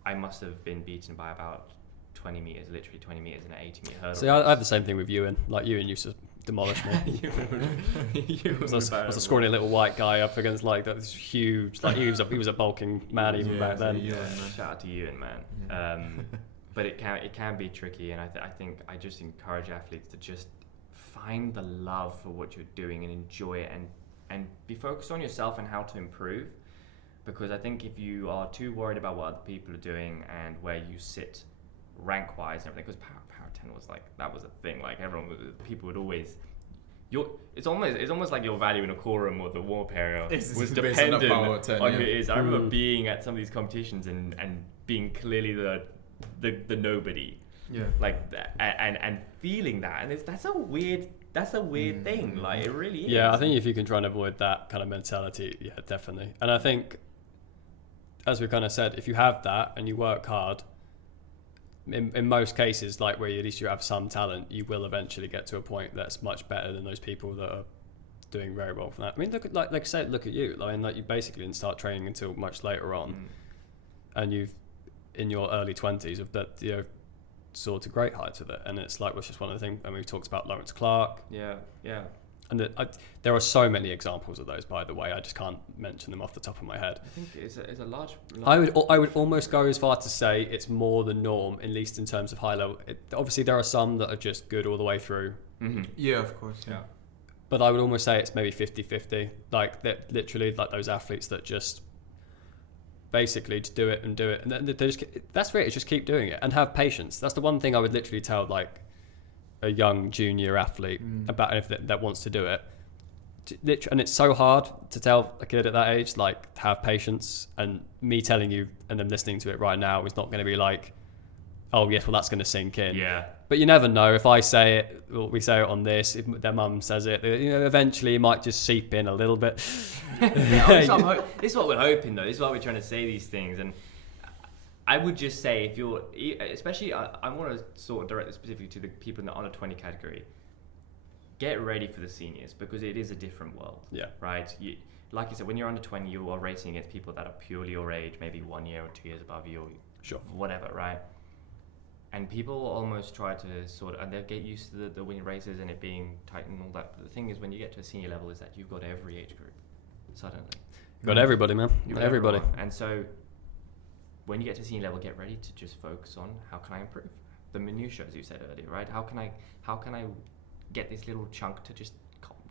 I must have been beaten by about 20 meters, literally 20 meters in an 80-meter hurdle. See, I have the same thing with Ewan. Like Ewan used to demolish me. Ewan was a scrawny little white guy up against like that huge. Like he was a bulking man even back then. Shout out to Ewan, man. Yeah. But it can be tricky, and I think I just encourage athletes to just find the love for what you're doing and enjoy it, and be focused on yourself and how to improve. Because I think if you are too worried about what other people are doing and where you sit rank wise and everything, because power 10 was like, that was a thing, like people would always, it's almost like your value in a quorum or the warm area was dependent on who it is. I remember being at some of these competitions and being clearly the nobody, like that, and feeling that, and that's a weird thing, like it really is. I think if you can try and avoid that kind of mentality, definitely. And I think, as we kind of said, if you have that and you work hard, in most cases, like where at least you have some talent, you will eventually get to a point that's much better than those people that are doing very well from that. I mean, look at you. I mean, like you basically didn't start training until much later on, and you've in your early 20s of that, you know, soared to great heights with it. And it's like, it's just one of the things. I mean, we talked about Lawrence Clark. Yeah. And there are so many examples of those, by the way. I just can't mention them off the top of my head. I think it's a large. I would almost go as far to say it's more the norm, at least in terms of high level. Obviously, there are some that are just good all the way through. Mm-hmm. Yeah, of course. Yeah. But I would almost say it's maybe 50-50. Like that, literally, like those athletes that just basically just do it, and they just, that's it. Just keep doing it and have patience. That's the one thing I would literally tell like a young junior athlete about if that wants to do it. And it's so hard to tell a kid at that age, like, have patience. And me telling you and them listening to it right now is not going to be like, oh yes, well that's going to sink in. Yeah. But you never know. If I say it, or we say it on this, if their mum says it, you know, eventually it might just seep in a little bit. This is what we're hoping, though. This is why we're trying to say these things. And I would just say, if you're, especially, I want to sort of direct this specifically to the people in the under 20 category. get ready for the seniors because it is a different world. Yeah. Right. Like you said, when you're under 20, you are racing against people that are purely your age, maybe 1 year or 2 years above you, or Sure. whatever, right? And people almost try to and they'll get used to the winning races and it being tight and all that. But the thing is, when you get to a senior level, is that you've got every age group suddenly. Got everybody, man. You've got Everybody. everyone. And so when you get to senior level, get ready to just focus on how can I improve the minutiae, as you said earlier, right? How can I get this little chunk to just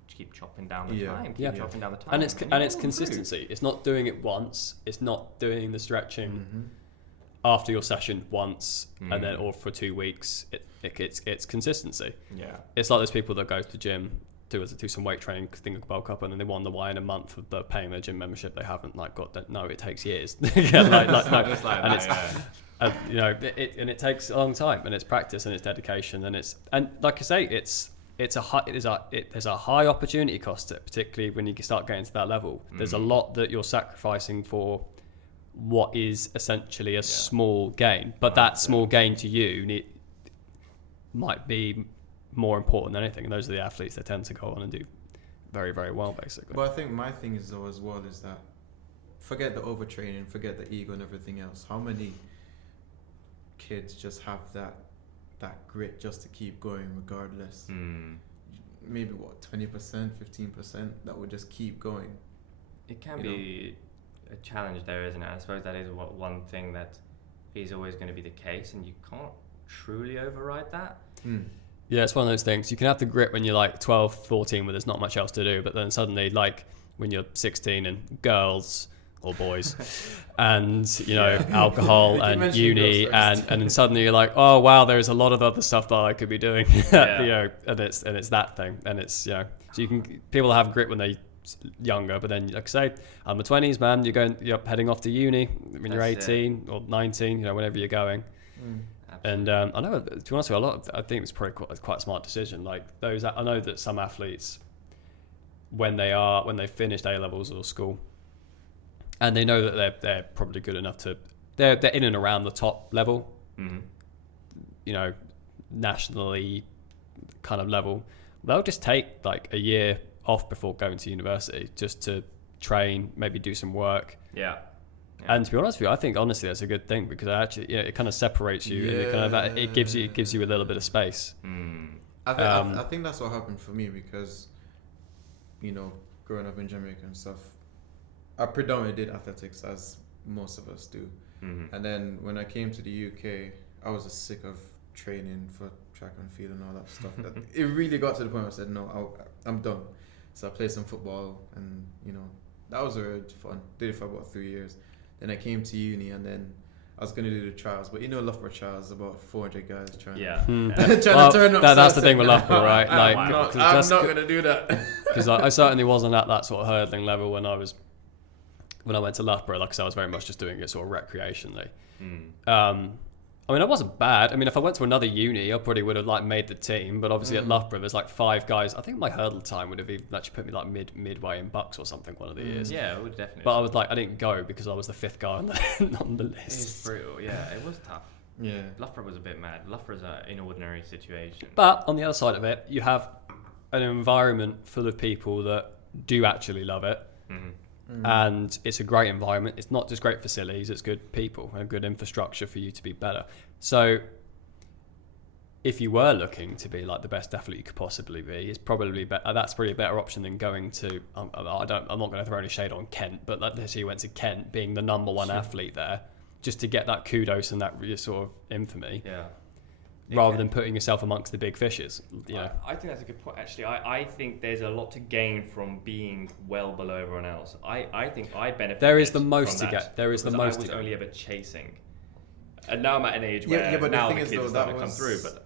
keep chopping down the time, chopping down the time, and it's consistency. It's not doing it once. It's not doing the stretching after your session once and then or for 2 weeks. It's consistency. Yeah, it's like those people that go to the gym, do some weight training, think of bulk up, and then they won the why in a month of the paying their gym membership. They haven't got that. No, it takes years. It takes a long time, and it's practice and it's dedication, and like I say, there's a high opportunity cost to it, particularly when you start getting to that level. There's a lot that you're sacrificing for what is essentially a small gain, but that small gain to you might be more important than anything, and those are the athletes that tend to go on and do very, very well, basically. But I think my thing is though as well is that forget the overtraining, forget the ego and everything else. How many kids just have that grit just to keep going regardless? Maybe 20%, 15% that would just keep going. It can be a challenge there, isn't it? I suppose that is one thing that is always going to be the case, and you can't truly override that. Yeah, it's one of those things. You can have the grit when you're like 12, 14 where there's not much else to do, but then suddenly like when you're 16 and girls or boys and alcohol and uni and then suddenly you're like, oh wow, there's a lot of other stuff that I could be doing. And it's that thing, and it's so people have grit when they're younger, but then like I say, I'm the 20s, man, you're heading off to uni when you're 18 or 19, whenever you're going. And I know, to be honest with you, I think it's probably quite a smart decision. Like I know that some athletes, when they've finished A levels or school, and they know that they're probably good enough they're in and around the top level, nationally kind of level, they'll just take like a year off before going to university just to train, maybe do some work. Yeah. And to be honest with you, I think honestly that's a good thing, because actually, it kind of separates you and it gives you a little bit of space. I think that's what happened for me, because growing up in Jamaica and stuff, I predominantly did athletics, as most of us do. And then when I came to the UK, I was just sick of training for track and field and all that stuff. That it really got to the point where I said, no, I'm done. So I played some football, and that was really fun. Did it for about 3 years. Then I came to uni, and then I was going to do the trials. But Loughborough trials, about 400 guys trying to turn up. That's the thing with Loughborough, right? I'm not going to do that. Because I certainly wasn't at that sort of hurdling level when I went to Loughborough. Like I said, I was very much just doing it sort of recreationally. I mean, I wasn't bad. I mean, if I went to another uni, I probably would have like made the team. But obviously at Loughborough, there's like 5 guys. I think my hurdle time would have even actually put me like midway in bucks or something one of the years. Yeah, it would definitely. But I was like, I didn't go because I was the 5th guy on the list. It's brutal. Yeah, it was tough. Yeah, Loughborough was a bit mad. Loughborough's an inordinary situation. But on the other side of it, you have an environment full of people that do actually love it. And it's a great environment. It's not just great facilities, it's good people and good infrastructure for you to be better. So if you were looking to be like the best athlete you could possibly be, it's probably that's probably a better option than going to I'm not going to throw any shade on Kent, but let's say you went to Kent being the number one athlete there, just to get that kudos and that sort of infamy. Rather than putting yourself amongst the big fishes. I think that's a good point, actually. I think there's a lot to gain from being well below everyone else. I think I benefit. There is the most to get. There is the most to get. I was only ever chasing. And now I'm at an age where but now the the thing kids is, are though, starting to come through. But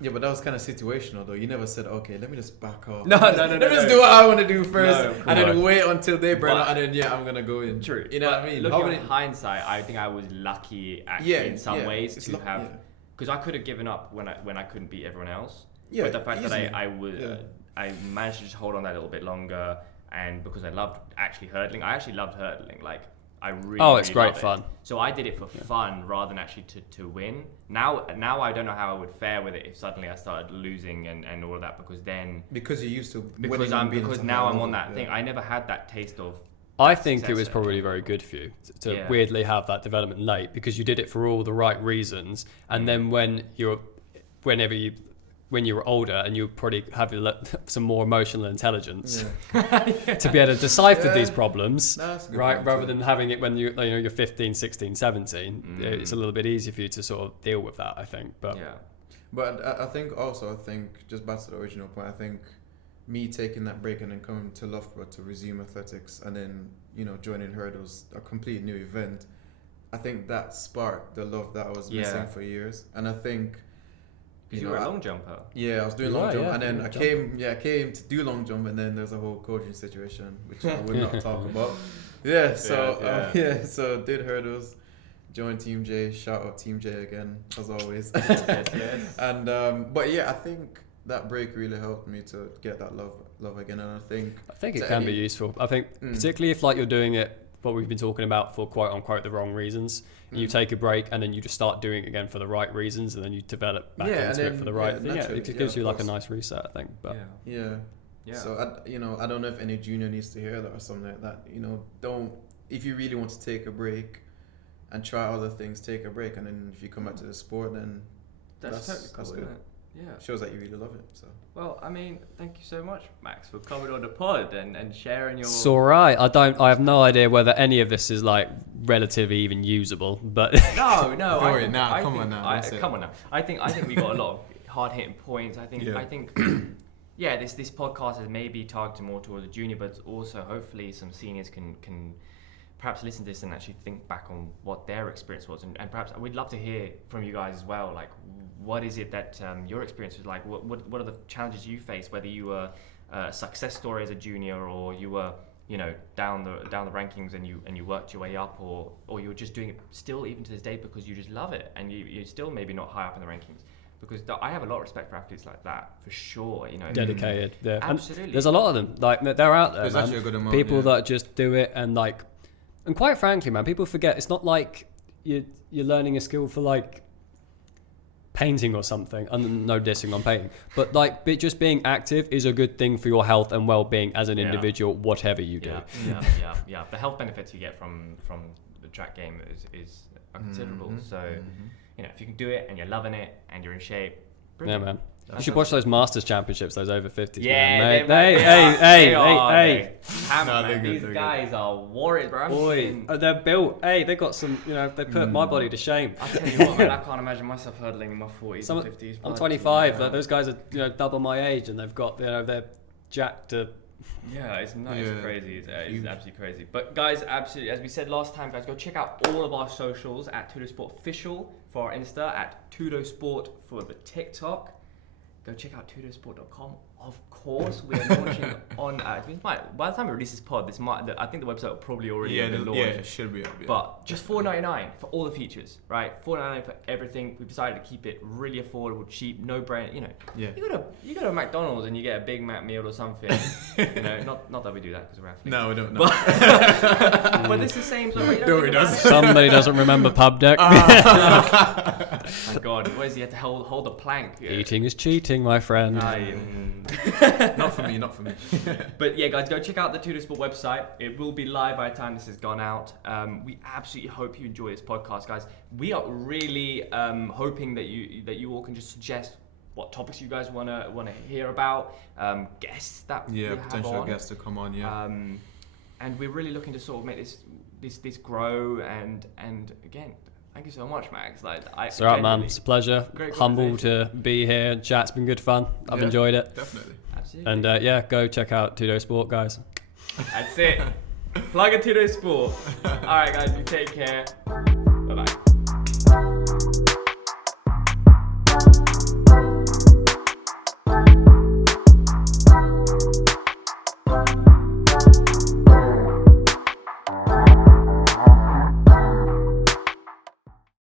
but that was kind of situational, though. You never said, okay, let me just back off. No. Let me just do what I want to do first, and then wait until they burn out, and then I'm going to go in. True. You know what I mean? Looking in hindsight, I think I was lucky actually in some ways to have... Yeah. Because I could have given up when I couldn't beat everyone else. Yeah, but the fact easily. that I managed to just hold on that a little bit longer, and because I loved actually hurdling. I actually loved hurdling. Like I really. Oh, it's really great love fun. It. So I did it for fun rather than actually to win. Now I don't know how I would fare with it if suddenly I started losing and all of that, because then Because you're used to because now I'm on that thing. I never had that taste of. I think it was success. probably very good for you to weirdly have that development late, because you did it for all the right reasons, and then when you were older and you probably have some more emotional intelligence to be able to decipher these problems, right? Rather than having it when you're 15, 16, 17, it's a little bit easier for you to sort of deal with that, I think. But But I think just back to the original point, I think me taking that break and then coming to Loughborough to resume athletics and then, joining hurdles, a complete new event, I think that sparked the love that I was missing for years. And I think... Because you were a long jumper. Yeah, I was doing long jump, and then I came to do long jump, and then there's a whole coaching situation, which I will not talk about. So did hurdles, joined Team J, shout out Team J again, as always. Yes. And, but yeah, I think that break really helped me to get that love again, and I think it can be useful. I think particularly if you're doing it, what we've been talking about, for quote unquote the wrong reasons, you take a break and then you just start doing it again for the right reasons, and then you develop back into it for the right thing. It gives you like a nice reset, I think. But so I don't know if any junior needs to hear that or something like that. Don't, if you really want to take a break and try other things, take a break, and then if you come back to the sport, then that's totally cool, good. isn't it? Yeah. Shows that you really love it. So. Well, I mean, thank you so much, Max, for coming on the pod and sharing your... It's alright. I have no idea whether any of this is like relatively even usable, but... No. Come on now. I think we got a lot of hard-hitting points. I think this podcast is maybe targeted more towards the junior, but also hopefully some seniors can perhaps listen to this and actually think back on what their experience was, and perhaps we'd love to hear from you guys as well, like what is it that your experience was like, what are the challenges you faced, whether you were a success story as a junior, or you were down the rankings and you worked your way up, or you were just doing it still even to this day because you just love it, and you're still maybe not high up in the rankings. Because I have a lot of respect for athletes like that, for sure. Dedicated, yeah. Absolutely. And there's a lot of them, like they're out there. There's man. actually a good amount. People that just do it, and quite frankly, man, people forget it's not like you're learning a skill for like painting or something. And no dissing on painting, but just being active is a good thing for your health and well-being as an individual, whatever you do. Yeah. The health benefits you get from the track game is considerable. So if you can do it and you're loving it and you're in shape, brilliant. Yeah, man. You should watch those Masters Championships, those over 50s. Yeah, man. Hey. These guys are warriors, bro. Boy, they're built. Hey, they got some. They put my body to shame. I tell you what, man, I can't imagine myself hurdling in my 40s and 50s. I'm 25. Yeah. Those guys are double my age, and they've got they're jacked to. Yeah, it's crazy. It's absolutely crazy. But guys, absolutely, as we said last time, guys, go check out all of our socials at Tudo Sport Official for our Insta, at Tudo Sport for the TikTok. Go check out tudosport.com. Of course, we're launching on. By the time we release this pod, I think the website will probably already be launched. Yeah, it should be up. Yeah. But just $4.99 for all the features, right? $4.99 for everything. We've decided to keep it really affordable, cheap, no brand. You go to McDonald's and you get a Big Mac meal or something. Not that we do that because we're athletes. No, we don't. But it's the same. So it does. Somebody doesn't remember pub deck. My God, what is he had to hold a plank? Eating is cheating, my friend. Not for me. But yeah, guys, go check out the Tudo Sport website. It will be live by the time this has gone out. We absolutely hope you enjoy this podcast, guys. We are really hoping that you all can just suggest what topics you guys want to hear about, guests that we have potential on. guests to come on. And we're really looking to sort of make this grow. And again, thank you so much, Max. It's alright, man. It's a pleasure. Humble to be here. Chat's been good fun. I've enjoyed it. Definitely. Absolutely. And go check out Tudo Sport, guys. That's it. Plug a Tudo Sport. Alright, guys, you take care.